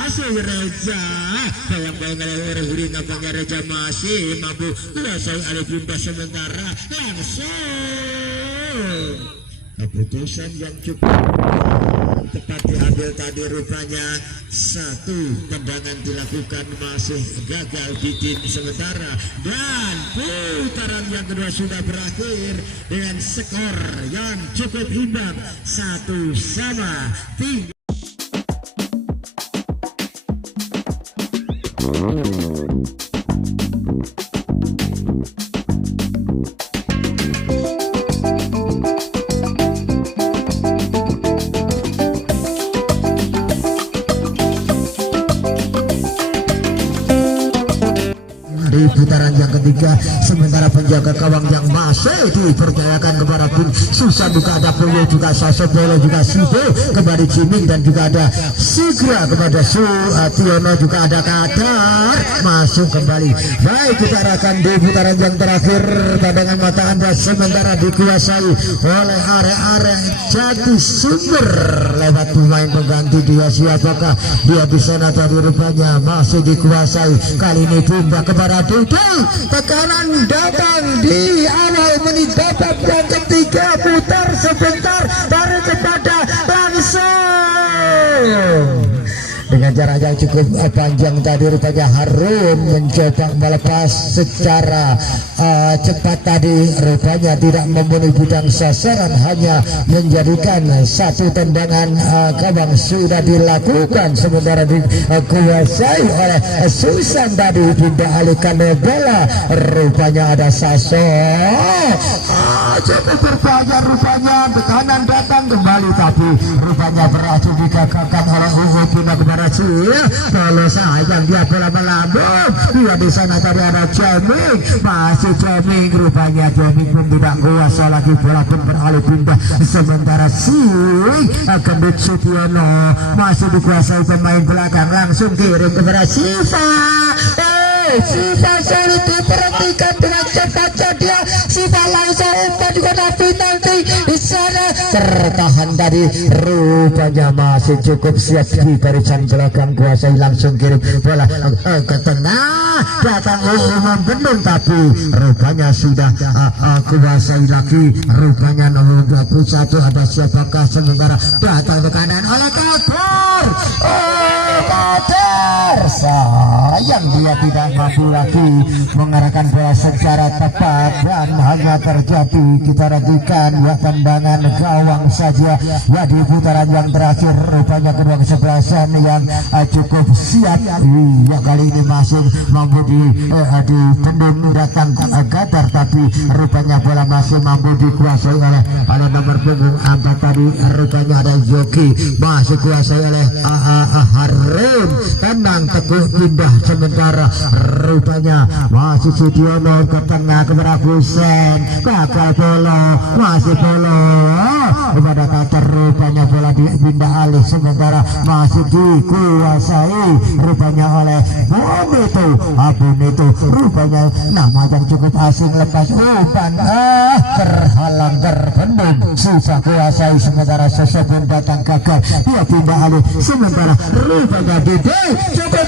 masih Reza bayang-bayang oleh Huri nampaknya Reza masih mampu kuasai alih pindah sementara langsung keputusan yang cukup tepat diambil tadi rupanya satu tendangan dilakukan masih gagal bikin sementara dan putaran yang kedua sudah berakhir dengan skor yang cukup imbang 1-3. Di putaran yang kedua 3 sementara penjaga gawang yang masih dipercayakan kepada Bung Susan juga ada Polo juga Sasopolo juga Sibo kembali Jiming dan juga ada Sigra kepada Tiono juga ada Kadar masuk kembali. Baik kita arahkan di putaran yang terakhir pandangan mata Anda sementara dikuasai oleh arek-arek Jati Sumber lewat pemain pengganti dia siapakah dia di sana tadi rupanya masih dikuasai kali ini Bumba kepada Dudu tekanan datang di awal menit babak yang ketiga putar sebentar tarik kepada langsung dengan jarak yang cukup panjang tadi rupanya Harun mencoba melepas secara cepat tadi rupanya tidak memenuhi bidang sasaran hanya menjadikan satu tendangan gawang sudah dilakukan sementara dikuasai oleh Susan tadi pindah alihkan bola rupanya ada Saso cukup berbahaya rupanya tekanan datang kembali tapi rupanya berhasil digagalkan oleh Ungu pindah kepada kalau sayang dia bola melambung dia di sana tadi ada Jaming masih Jaming rupanya Jaming pun tidak kuasa lagi bola pun beralih pindah sementara Gendut Sutiono masih dikuasai pemain belakang langsung kirim kepada Siva Siva sulit diperhentikan dengan cepatnya dia Siva langsung umpan juga David nanti di sana tertahan tadi rupanya masih cukup siap di barisan belakang kuasai langsung kirim bola ke tengah datang membendung tapi rupanya sudah kuasai lagi rupanya nomor 21 ada siapakah sementara datang ke kanan oleh Kadar Kadar sayang dia tidak mampu lagi mengarahkan bola secara tepat dan hanya terjadi kita ragukan ya tendangan gawang saja ya di putaran yang terakhir rupanya kedua kesebelasan yang cukup siap ya kali ini masih mampu di pendung datang Kadar tapi rupanya bola masih mampu dikuasai oleh nomor punggung 4 tadi rupanya ada Yogi masih kuasai oleh Harun tenang teguh pindah sementara rupanya masih Sudiono ke tengah kepada Husen gagal bola masih bola kepada Kadar rupanya bola dipindah alih sementara masih dikuasai rupanya oleh Bonito rupanya nama yang cukup asing lepas umpan terhalang terpendung susah kuasai sementara Sosebun datang gagal dia pindah alih sementara rupanya Didi coba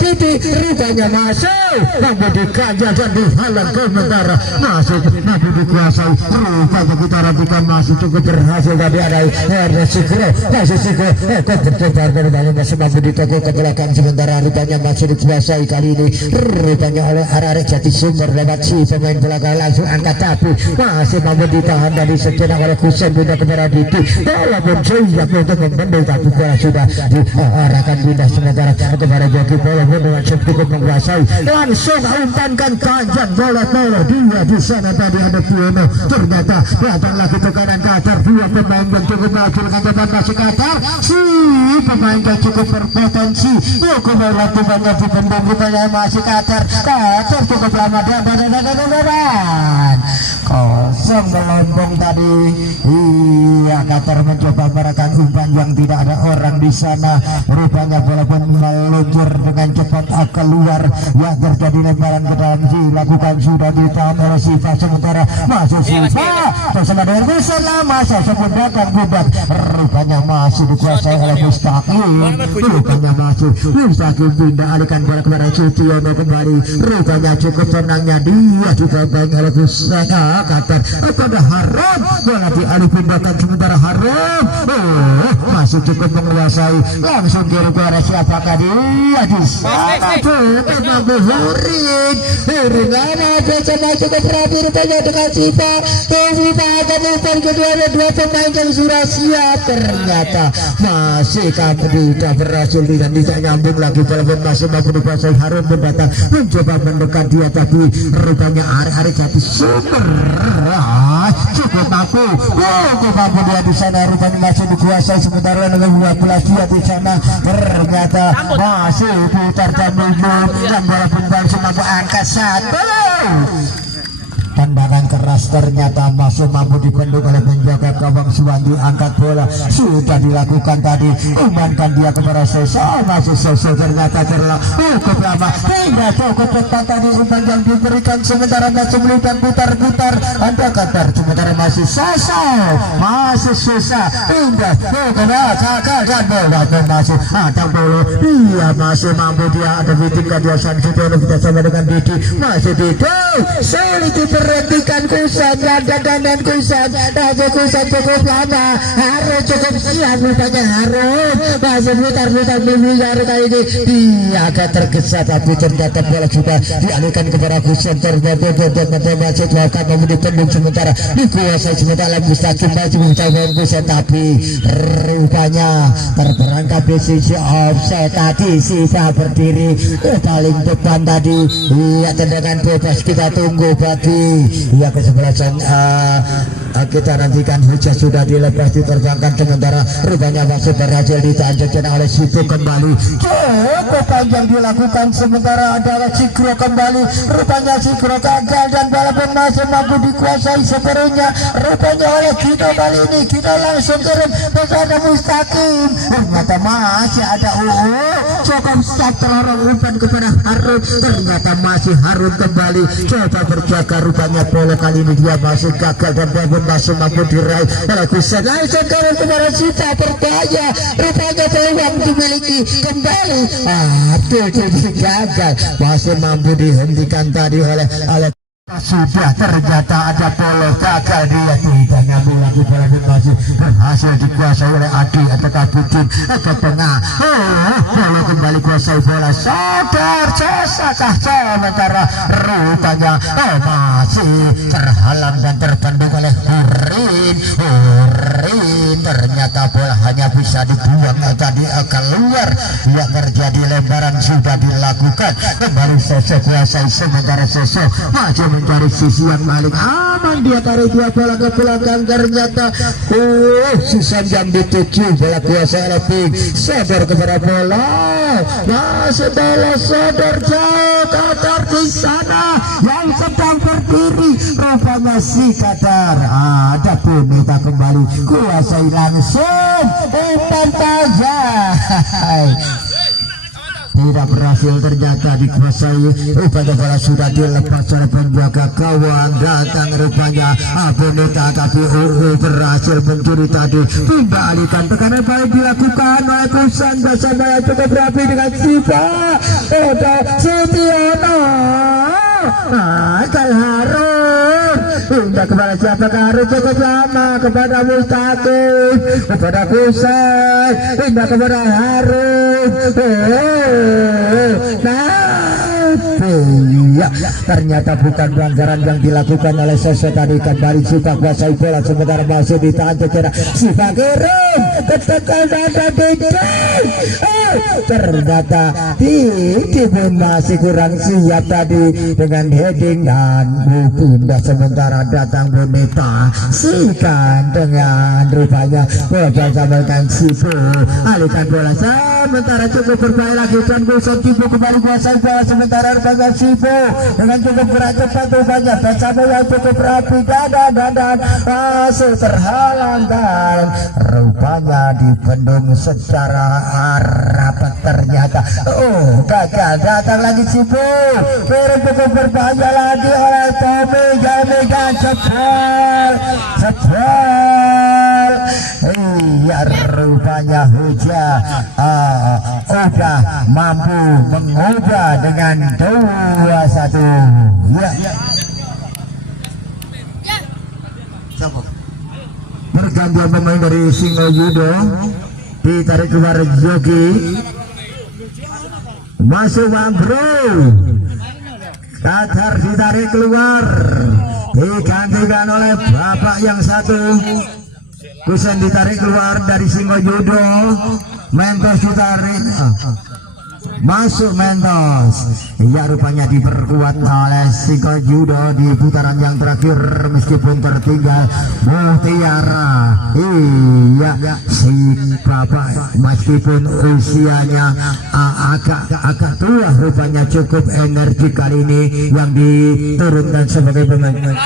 Didi rupanya masuk mampu dikajak dan dihalang sementara masuk mampu dikuasai rupanya kita rapikan masih cukup berhasil tadi ada Sikro masih Sikro kok berdebar berbahaya masih mampu diteguh ke belakang sementara rupanya masih dikuasai kali ini rupanya oleh arek Jati Sumber lewat si pemain belakang langsung angkat tapi masih mampu ditahan dari sejenak oleh Husen pindah kepada Didi walaupun siap untuk membendung tapi bola sudah diarahkan pindah sementara kepada Jogi bola pun dengan cukup menguasai langsung umpankan panjang bola dia di sana tadi ada Tiono ternyata datang lagi tekanan Kadar dua pemain yang cukup menghasilkan tempat masuk Kadar si pemain yang cukup berpotensi bola banyak dipendung rupanya masih Kadar cukup lama dan kosong melompong tadi iya Kadar mencoba merekam umpan yang tidak ada orang di sana rupanya bola pun meluncur dengan cepat keluar yang terjadi lemparan ke dalam dilakukan sudah ditahan oleh Siva sementara masuk Siva bersama dengan Husen lama sebut datang budak rupanya masih dikuasai oleh Mustaqim rupanya masuk Mustaqim pindah alihkan bola kepada Sudiono kembali rupanya cukup tenangnya dia juga baik oleh Husen Kadar kepada Haram bola dialih pindahkan sementara Haram masih cukup menguasai langsung kirim ke arah siapakah dia di sana Hurin lama bersama cukup rapi rupanya dengan Siva akan umpan kedua ada dua pemain yang sudah siap ternyata masih tidak berhasil dan tidak nyambung lagi walaupun masih mampu dikuasai Harun pun datang mencoba mendekat dia tapi rupanya arek-arek Jati Sumber cukup mampu mampu. Mampu dia di sana rupanya masih dikuasai sementara dengan 12 dia di sana ternyata masih putar dan mundur dan bola kembali mampu angkat satu. Tendangan keras ternyata masih mampu dibendung oleh penjaga gawang Suwandi. Angkat bola sudah dilakukan tadi, umpankan dia kepada Soso, masih Soso ternyata cukup lama hingga cukup tepat tadi umpan yang diberikan sementara masih melihat putar-putar ada kabar sementara masih Soso, masih susah hingga kena kakak dan bola masih ada bola dia masih mampu dia ada bidikan dia sanksi kita sama dengan Didi masih Didi sulit diperhentikan Kusan dan Kusan tapi Kusan cukup lama harus cukup siap rupanya harus masih putar-putar miliar kali ini dia agak tergesa tapi ternyata bola sudah dialihkan kepada Kusan ternyata masih akan memberi pendung sementara dikuasai sementara Mustaqim maju mencoba Kusan tapi rupanya terperangkap di sisi offset tadi sisa berdiri paling depan tadi ya tendangan bebas kita tunggu bagi ya kesebelasan kita nantikan hujan sudah dilepas diterbangkan sementara rupanya masih berhasil ditancapkan oleh Situ kembali cukup panjang dilakukan sementara adalah Cikro kembali rupanya Cikro gagal dan walaupun masih mampu dikuasai sepenuhnya rupanya oleh kita kali ini kita langsung turun kepada Mustaqim ternyata masih ada cukup stop terorong umpan kepada Harun ternyata masih Harun kembali coba berjaga rupanya bola kali ini dia masih gagal dan masih mampu diraih oleh Kusan langsung turun kepada Sita berbahaya rupanya peluang dimiliki kembali gagal masih mampu dihentikan tadi oleh sudah ternyata ada bola gagal dia tidak nyambung lagi bola masih berhasil dikuasai oleh Adi atau Kabudin ke tengah bola kembali kuasai bola Sodar sesakah sementara rupanya masih terhalang dan terpendung oleh Hurin ternyata bola hanya bisa dibuang tadi keluar yang terjadi lebaran sudah dilakukan kembali Soso kuasai sementara Soso masih mencari sisi yang paling aman dia tarik dia bola ke belakang ternyata sisa jam dituju bola kuasa oleh Pink Sodor kepada bola masih bola Sodor jauh Kadar di sana yang sedang berdiri rupanya si Kadar ada boneka kembali kuasai langsung umpan tajam tidak berhasil ternyata dikuasai rupanya bola sudah dilepas oleh penjaga gawang datang rupanya boneka KPU berhasil mencuri tadi kembalikan tekanan balik dilakukan oleh Kusan bersama yang cukup rapi dengan Siva Sutiono Harun hingga kepada siapa Harun cukup lama kepada Mustaqim kepada Kusan hingga kepada Harun ya ternyata bukan pelanggaran yang dilakukan oleh Soso tadi kembali suka kuasai bola sementara masih ditahan cedera si Fakirin ketekan ada ternyata Didi pun masih kurang siap tadi dengan heading dan bunda sementara datang boneka sikan dengan rupanya bola sampaikan Sifu alihkan bola sementara cukup berbahaya lagi dan Kusan Sifu kembali kuasai bola sementara rupanya Sifu dengan cukup gerak cepat rupanya bersama yang cukup rapi dan masih terhalang dan rupanya dibendung secara rapat ternyata gagal datang lagi Sifu kirim cukup berbahaya lagi oleh Tommy dan jebol iya rupanya hujan udah mampu mengubah dengan 2-1 ya pergantian pemain dari Singo Yudo ditarik keluar Jogi masuk Bang Bro Kadar ditarik keluar digantikan oleh bapak yang satu Kusan ditarik keluar dari Singo Yudo Mentos ditarik masuk Mentos. Ya rupanya diperkuat oleh Siko Judo di putaran yang terakhir meskipun tertinggal Mutiara. Iya si Bapak meskipun usianya agak tua rupanya cukup energi kali ini yang diturunkan sebagai pemain.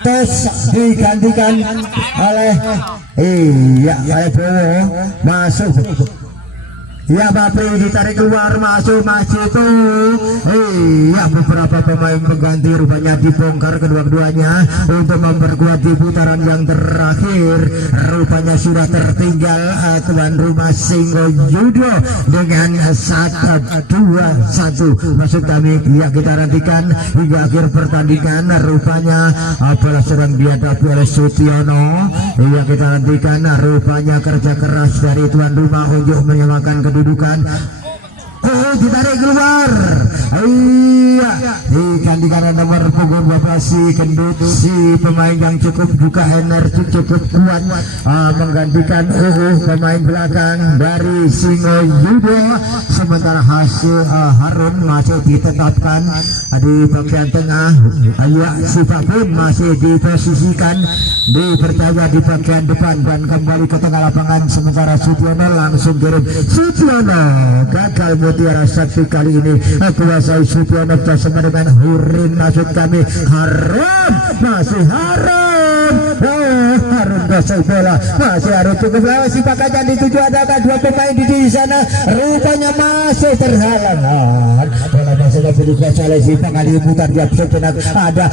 Tes digantikan oleh Bowo masuk. Ya Bapri ditarik keluar masuk masih itu. Ya beberapa pemain pengganti rupanya dibongkar kedua-duanya untuk memperkuat di putaran yang terakhir. Rupanya sudah tertinggal tuan rumah Singgo Judo dengan 1-2-1. Maksud kami ya kita nantikan hingga akhir pertandingan. Rupanya bola sedang dihadapi oleh Sutiono. Ya kita nantikan rupanya kerja keras dari tuan rumah untuk menyamakan kedudukan. Ditarik keluar. Iya, digantikan nomor punggung Bapak si Kendut, si pemain yang cukup juga energi cukup kuat menggantikan pemain belakang dari Singo Yudo. Sementara hasil Harun masih ditetapkan di bagian tengah. Si Fakun masih diposisikan dipercaya di bagian depan dan kembali ke tengah lapangan. Sementara Sutiono langsung kirim. Sutiono gagal mutiara sakti kali ini kuasai Sutiono bersama dengan Hurin. Maksud kami Harun masih Harun. Harun kuasai bola masih Harun cukup lama si pakaian dituju adakah dua pemain di sana rupanya masih terhalang. Bola masih dapat dikuasai oleh si kali putar dia sejenak ada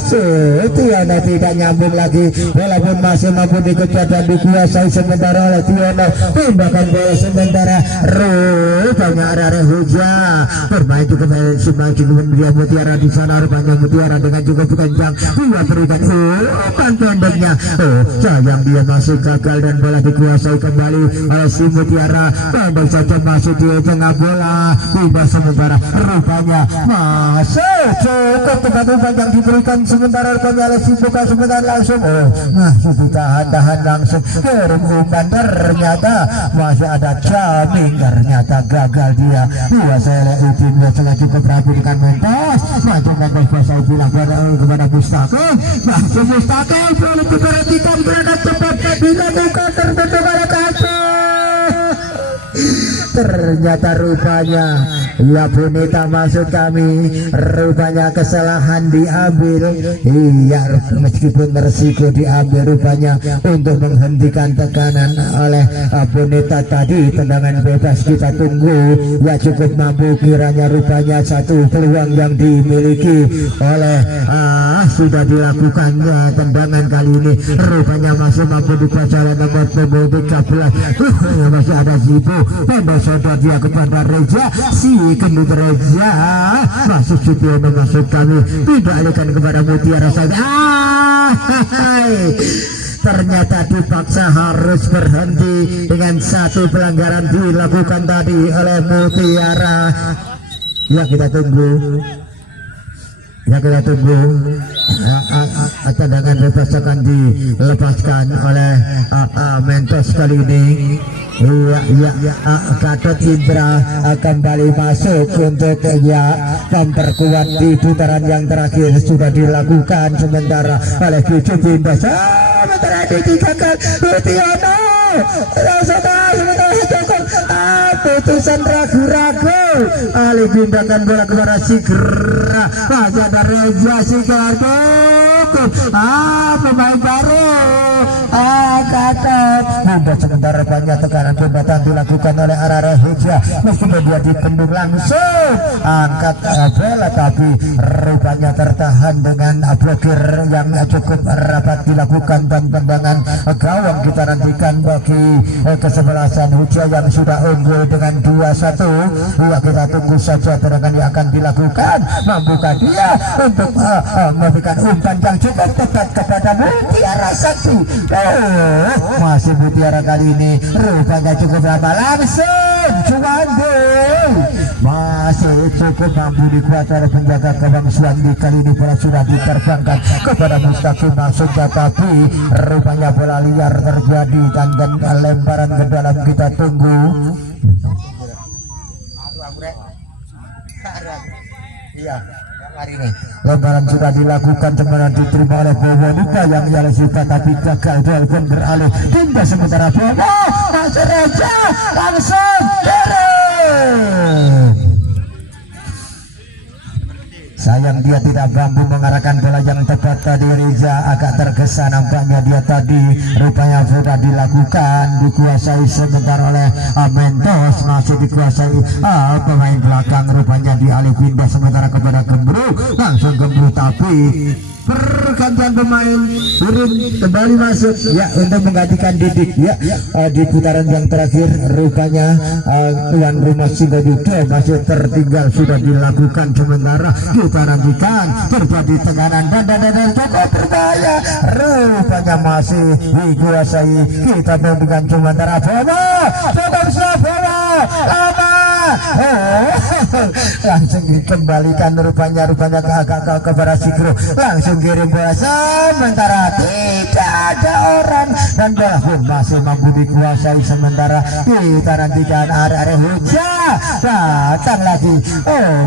Sutiono tidak nyambung lagi walaupun masih mampu dikejar dan dikuasai sementara oleh Tiono. Tembakan bola sementara rupanya ada Huja bermain cukup semakin dia Mutiara di sana rupanya Mutiara dengan cukup kencang dia berikan umpan pendeknya. Sayang dia masih gagal dan bola dikuasai kembali oleh si Mutiara. Pendek saja masih di tengah bola tiba sementara rupanya masih cukup tepat umpan yang diberikan sementara rupanya oleh si Buka sementara langsung masih ditahan langsung kirim umpan ternyata masih ada jamming ternyata gagal dia kuasai oleh Udin. Biasanya cukup rapi dengan Mentos maju Mentos pasal bilang kepada Mustaqim masih Mustaqim boleh diperhatikan berada cepat dilakukan terbentuk oleh kartu. Ternyata rupanya ya Bonita maksud kami rupanya kesalahan diambil. Iya meskipun resiko diambil rupanya untuk menghentikan tekanan oleh Bonita tadi. Tendangan bebas kita tunggu ya cukup mampu kiranya rupanya satu peluang yang dimiliki oleh sudah dilakukan tendangan kali ini rupanya masih mampu dikuasai oleh nomor punggung 13. Masih ada Zibo saudara dia kepada Reja si Kendut Reja masuk Sutiono maksud kami tidak alihkan kepada Mutiara saja. Ternyata dipaksa harus berhenti dengan satu pelanggaran dilakukan tadi oleh Mutiara. Ya kita tunggu tendangan bebas akan dilepaskan oleh Mentos kali ini. Gatot Indra kembali masuk untuk memperkuat di putaran yang terakhir sudah dilakukan sementara oleh Cucu Pindah sementara digagal Tiono putusan ragu-ragu alih pindahkan bola kepada Sigera masih ada Reza Sigera pemain baru Gatot mudah sementara banyak tekanan pembatan dilakukan oleh Arara Hija meskipun dia dipendung langsung angkat bola tapi rupanya tertahan dengan blokir yang cukup rapat dilakukan dan tendangan gawang kita nantikan bagi kesebelasan Hija yang sudah unggul dengan 2-1. Ya kita tunggu saja tendangan yang akan dilakukan mampukah dia untuk memberikan umpan yang cukup tepat kepada Mutiara Sakti. Masih Mutiara kali ini rupanya cukup lama langsung Suwandi masih cukup mampu dikuasai oleh penjaga gawang Suwandi kali ini bola sudah diterbangkan kepada Mustaqim maksudnya tapi rupanya bola liar terjadi dan lemparan ke dalam kita tunggu Iya, hari ini lebaran sudah dilakukan, teman diterima oleh Bowonika yang ialah Sita tapi gagal dan beralih hingga sementara Bowo masih Reja langsung kirim. Sayang dia tidak mampu mengarahkan bola yang tepat tadi. Reza agak tergesa nampaknya dia tadi. Rupanya sudah dilakukan, dikuasai sebentar oleh Mentos, masih dikuasai pemain belakang. Rupanya dialih pindah sementara kepada Gembru, langsung Gembru tapi pergantian pemain turun kembali masuk ya untuk menggantikan Didik ya di putaran yang terakhir. Rupanya tuan rumah Singojudo masih tertinggal, sudah dilakukan sementara kita nantikan terjadi tekanan dan cukup berbahaya. Rupanya masih dikuasai kita dengan sementara Bowo cukup Bowo lama langsung dikembalikan rupanya kepada Sigro, langsung kirim bola sementara tidak ada orang dan bola pun masih mampu dikuasai sementara kita nantikan area hujan datang lagi.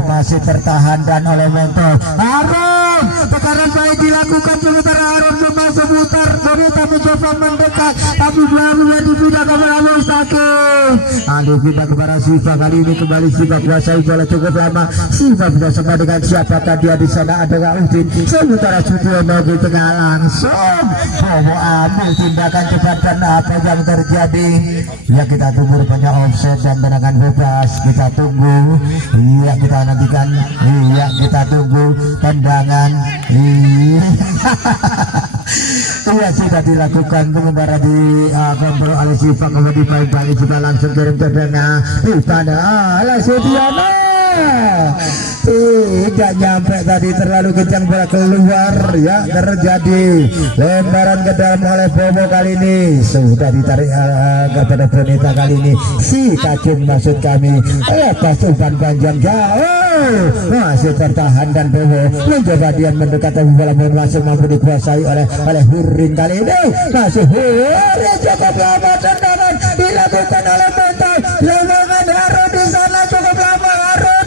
Masih tertahan dan oleh Mentos Harum, tekanan baik dilakukan sementara Harum cuma seputar Bonita mencoba mendekat tapi belakangnya dipindah kepada Mustaqim. Dipindah kepada Siva, kali ini kembali Siva kuasai bola cukup lama. Siva bisa sama dengan siapakah dia di sana, ada Udin sementara Sudiono di tengah langsung Bowo ambil tindakan cepat dan apa yang terjadi ya kita tunggu. Rupanya offset dan tendangan bebas kita tunggu ya kita nantikan ya kita tunggu tendangan iya sudah dilakukan sementara di kontrol oleh Siva, kemudian main balik kita langsung kirim ke tengah di pada oleh Sudiono. Tidak nyampe tadi, terlalu kencang bola keluar ya. Terjadi lemparan ke dalam oleh Bowo kali ini sudah ditarik kepada Bonita kali ini si Kacung maksud kami lepas umpan panjang jauh masih tertahan dan Bowo mencoba dia mendekat bola pun masih mampu dikuasai oleh Hurin kali ini masih Hurin cukup lama tendangan dilakukan oleh Mentos lewangan Harun di sana cukup lama Harun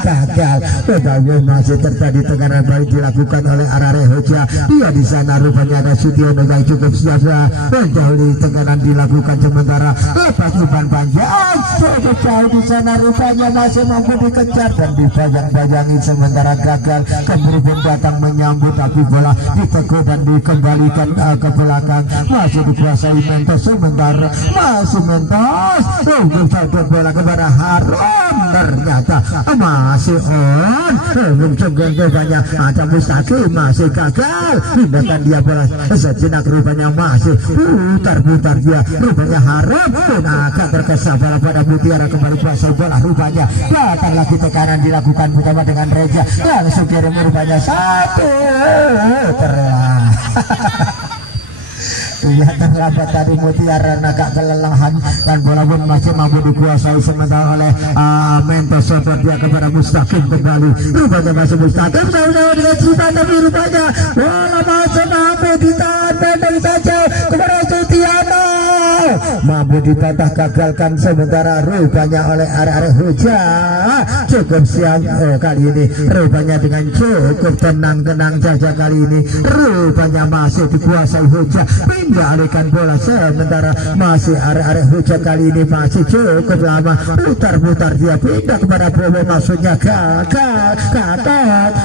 gagal. Bowo masih terjadi tekanan baik dilakukan oleh Arare Hoja. Dia di sana rupanya ada Sudiono yang cukup siap-siap menjauhi tekanan dilakukan sementara lepas umpan panjang cukup jauh di sana rupanya masih mampu dikejar dan dibayang-bayangi sementara gagal. Kemudian datang menyambut tapi bola ditegur dan dikembalikan ke belakang masih dikuasai Mentos sementara masih Mentos bola kepada Harum ternyata masih on banyak ada Mustaqim masih gagal tindakan dia bola sejenak rupanya masih putar-putar dia rupanya Harum pun agak tergesa bola pada Mutiara kembali kuasai bola rupanya datang lagi tekanan dilakukan bersama dengan Reja langsung kirim rupanya satu Iya terlambat tadi Mutiara agak kelelahan dan bola pun masih mampu dikuasai sementara oleh Mentos support dia kepada Mustaqim kembali rupanya masih Mustaqim jauh-jauh dengan Cita tapi rupanya bola masih mampu ditahan pendek saja kepada Sudiono mampu dipatah gagalkan sementara rupanya oleh Arek Hoja cukup siap kali ini rupanya dengan cukup tenang-tenang saja kali ini rupanya masih dikuasai Hoja pindah alihkan bola sementara masih Arek Hoja kali ini masih cukup lama putar-putar dia pindah kepada Bowo maksudnya gagal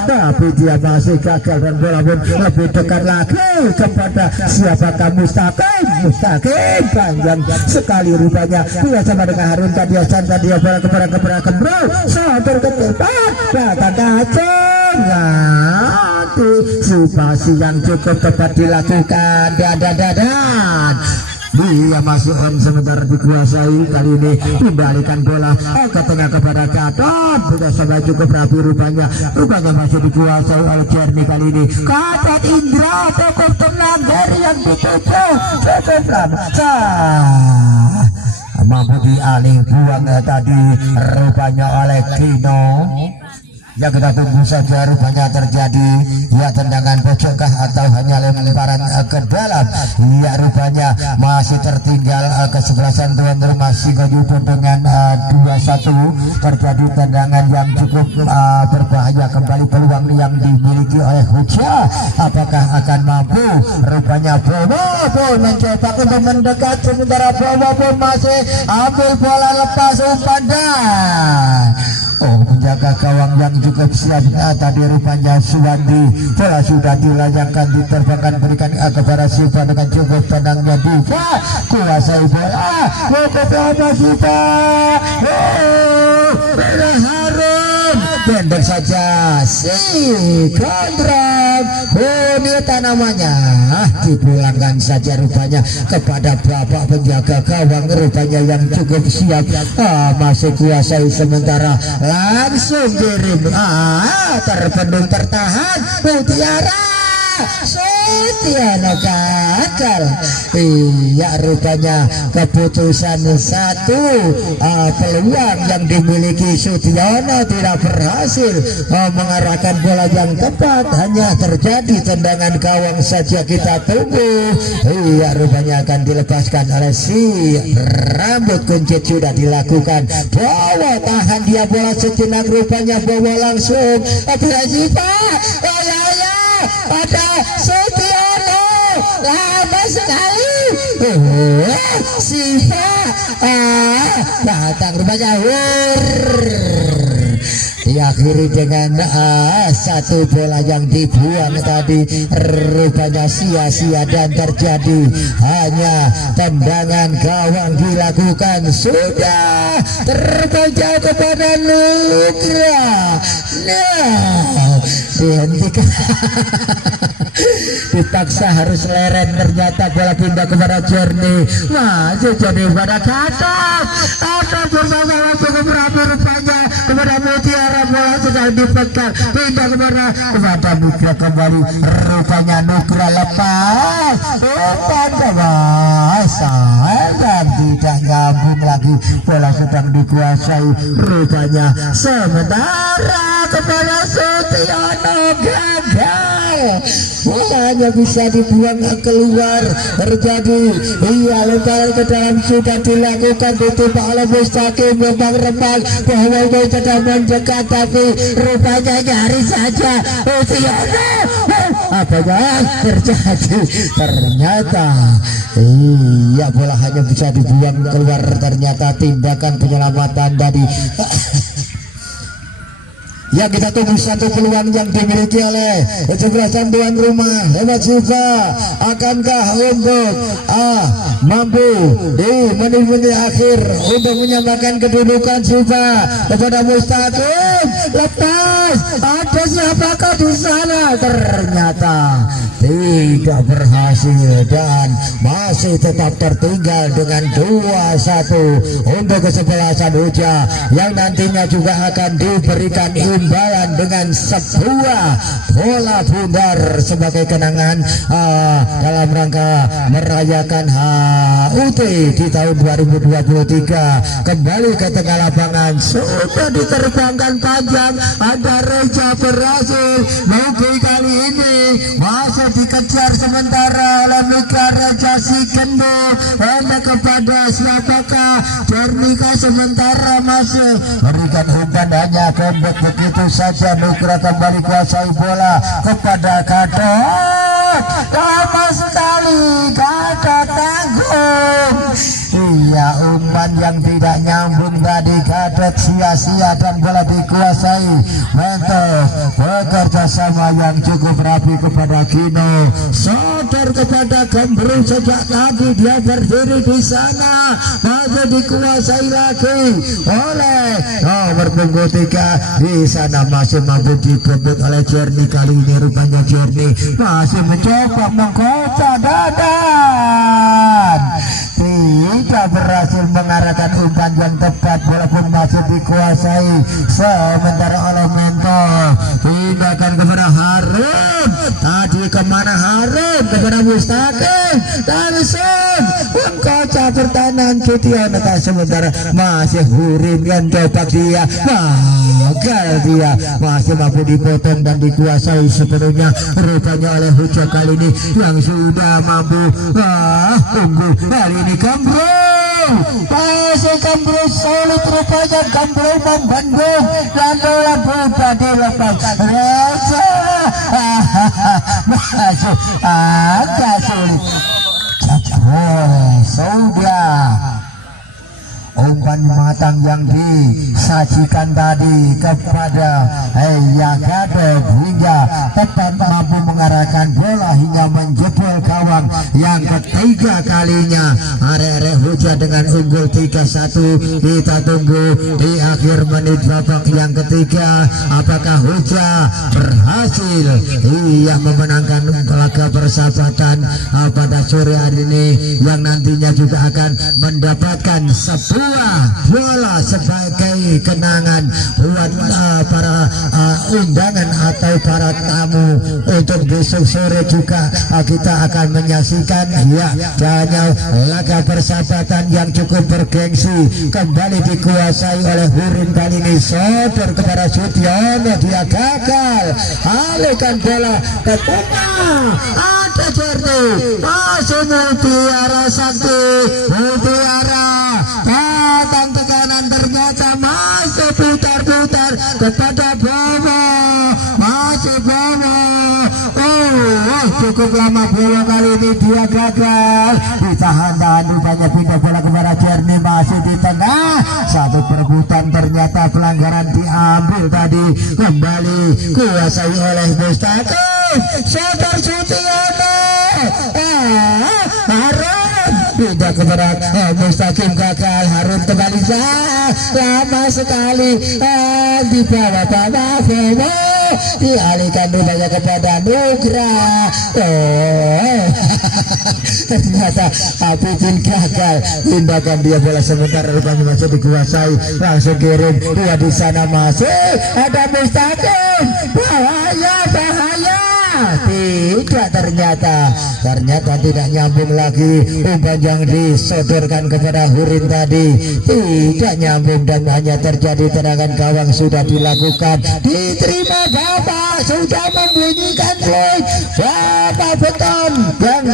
tapi dia masih gagal dan bola pun lebih dekat lagi kepada siapakah Mustaqim panjang sekali rupanya dia sama dengan Harun tadi dia bola kepada Gembru satu ketupat datang Kacung antisipasi yang cukup tepat dilakukan dan dia masuk on sementara dikuasai kali ini dibalikan bola ke tengah kepada Gatot sudah sampai cukup rapi rupanya masih dikuasai oleh Jeremy kali ini Gatot Indra cukup tenang dari yang dituju cukup lama mampu dialih buang tadi rupanya oleh Kino ya kita tunggu saja rupanya terjadi ya tendangan pojokkah atau hanya lemparan ke dalam ya rupanya masih tertinggal ke kesebelasan tuan rumah Singojupo dengan 2-1. Terjadi tendangan yang cukup berbahaya. Kembali peluang yang dimiliki oleh Huja, apakah akan mampu? Rupanya Bobo pun mencoba untuk mendekat, sementara Bobo pun masih ambil bola lepas umpan dan menjaga gawang yang cukup siap. Tadi rupanya Suwandi, bola sudah dilayangkan, diterbangkan, berikan kepada Siva dengan cukup tenangnya. Diva kuasai bola, kepada Siva, harum pendek saja si kontrak bonita namanya, dipulangkan saja rupanya kepada bapak penjaga gawang rupanya yang cukup siap. Masih kuasai, sementara langsung kirim, terpendung tertahan Mutiara Sutiana gagal. Iya, rupanya keputusan satu peluang yang dimiliki Sutiana tidak berhasil mengarahkan bola yang tepat, hanya terjadi tendangan gawang saja. Kita tunggu. Iya, rupanya akan dilepaskan oleh si rambut kuncit, sudah dilakukan. Bawa tahan dia bola sejenak, rupanya bawa langsung operasi Pak. Pada Sutiana lama sekali Siva datang rupanya diakhiri dengan satu bola yang dibuang tadi, rupanya sia-sia dan terjadi hanya tendangan gawang dilakukan. Sudah terbang jauh kepada Nugra, dihentikan. Dipaksa harus leren, ternyata bola pindah kepada Journey, masih jadi pada katak bersama cukup rapi rupanya kepada Mutiara. Bola sedang dipegang, pindah kepada Nugra kembali, rupanya Nugra lepas pada basah dan tidak nyambung lagi. Bola sedang dikuasai rupanya, sementara kepada Sutiana gagal, bolanya bisa dibuang keluar. Terjadi lemparan ke dalam sudah dilakukan, ditimpa oleh Mustaqim, memang bahwa sedang mendekat, tapi rupanya nyaris saja Sutiana. Apa yang terjadi? Ternyata bola hanya bisa dibuang keluar. Ternyata tindakan penyelamatan dari ya, kita tunggu satu peluang yang dimiliki oleh kesebelasan tuan rumah lewat Siva. Akankah untuk mampu di menit-menit akhir untuk menyamakan kedudukan Siva kepada Mustaqim? Lepas, ada siapakah di sana? Ternyata tidak berhasil dan masih tetap tertinggal dengan 2-1 untuk kesebelasan Huja, yang nantinya juga akan diberikan imbalan dengan sebuah bola bundar sebagai kenangan dalam rangka merayakan HUT di tahun 2023. Kembali ke tengah lapangan, sudah diterbangkan panjang, ada Reja berhasil. Mungkin kali ini masih dikejar sementara oleh Mika Reja Sikendo, hanya kepada siapakah? Jernika, sementara masih berikan umpan, hanya gembek begitu saja. Nugra kembali kuasai bola kepada Gadot, lama sekali Gadot tanggung. Iya, umpan yang tidak nyambung tadi, Gadot sia-sia dan bola dikuasai. Mentos bekerja sama yang cukup rapi kepada Gino, sodor kepada Gembru. Sejak tadi dia berdiri di sana, masih dikuasai lagi oleh nomor punggung 3 di sana, masih mampu dikebut oleh Journey. Kali ini rupanya Journey masih mencoba mengkocak dadan, tidak berhasil mengarahkan umpan yang tepat. Bola pun masih dikuasai sementara oleh Mentor. Tindakan kepada Harum, tadi kemana Harum? Kepada Mustaqim, langsung mengkocak pertahanan Sutiana. Sementara masih Hurim yang coba dia, gagal dia, masih mampu dipotong dan dikuasai sepenuhnya rupanya oleh Huja. Kali ini yang sudah mampu tunggu kali ini Gembru masih Gambrul solid rupanya Gambrul membendung dan bola buka dilepas Reza masuk agak sulit sudah umpan matang yang disajikan tadi kepada Yagadov hingga tepat mampu mengarahkan bola hingga menjebol gawang yang ketiga kalinya. Arek-arek Huja dengan unggul 3-1. Kita tunggu di akhir menit babak yang ketiga apakah Huja berhasil memenangkan laga persahabatan pada sore hari ini yang nantinya juga akan mendapatkan sebuah bola sebagai kenangan buat para undangan atau para tamu. Untuk besok sore juga kita akan menyaksikan hanya laga persahabatan yang cukup bergengsi kembali dikuasai oleh Hurin kali ini. Sodor kepada Sudiono, dia gagal alihkan bola ke tengah, ada Jerti masih Mutiara Sakti, Mutiara datang tekanan ternyata masih putar-putar kepada Bowo, masih Bowo. Cukup lama bola kali ini dia gagal ditahan-tahan rupanya pindah bola kepada Jerni masih di tengah. Satu perebutan ternyata pelanggaran diambil tadi kembali kuasai oleh Mustaqim. Sodor Sutiono pindah kepada Mustaqim gagal. Harun kembali lama sekali di bawah Bowo dialihkan rupanya kepada Nugra. Ternyata Abidin gagal tindakan dia bola sementara rupanya masih dikuasai langsung kirim dia di sana masih ada Mustaqim. Bahaya tidak, ternyata tidak nyambung lagi umpan yang disodorkan kepada Hurin tadi tidak nyambung dan hanya terjadi tendangan gawang sudah dilakukan, diterima Bapak sudah membunyikan Bapak beton yang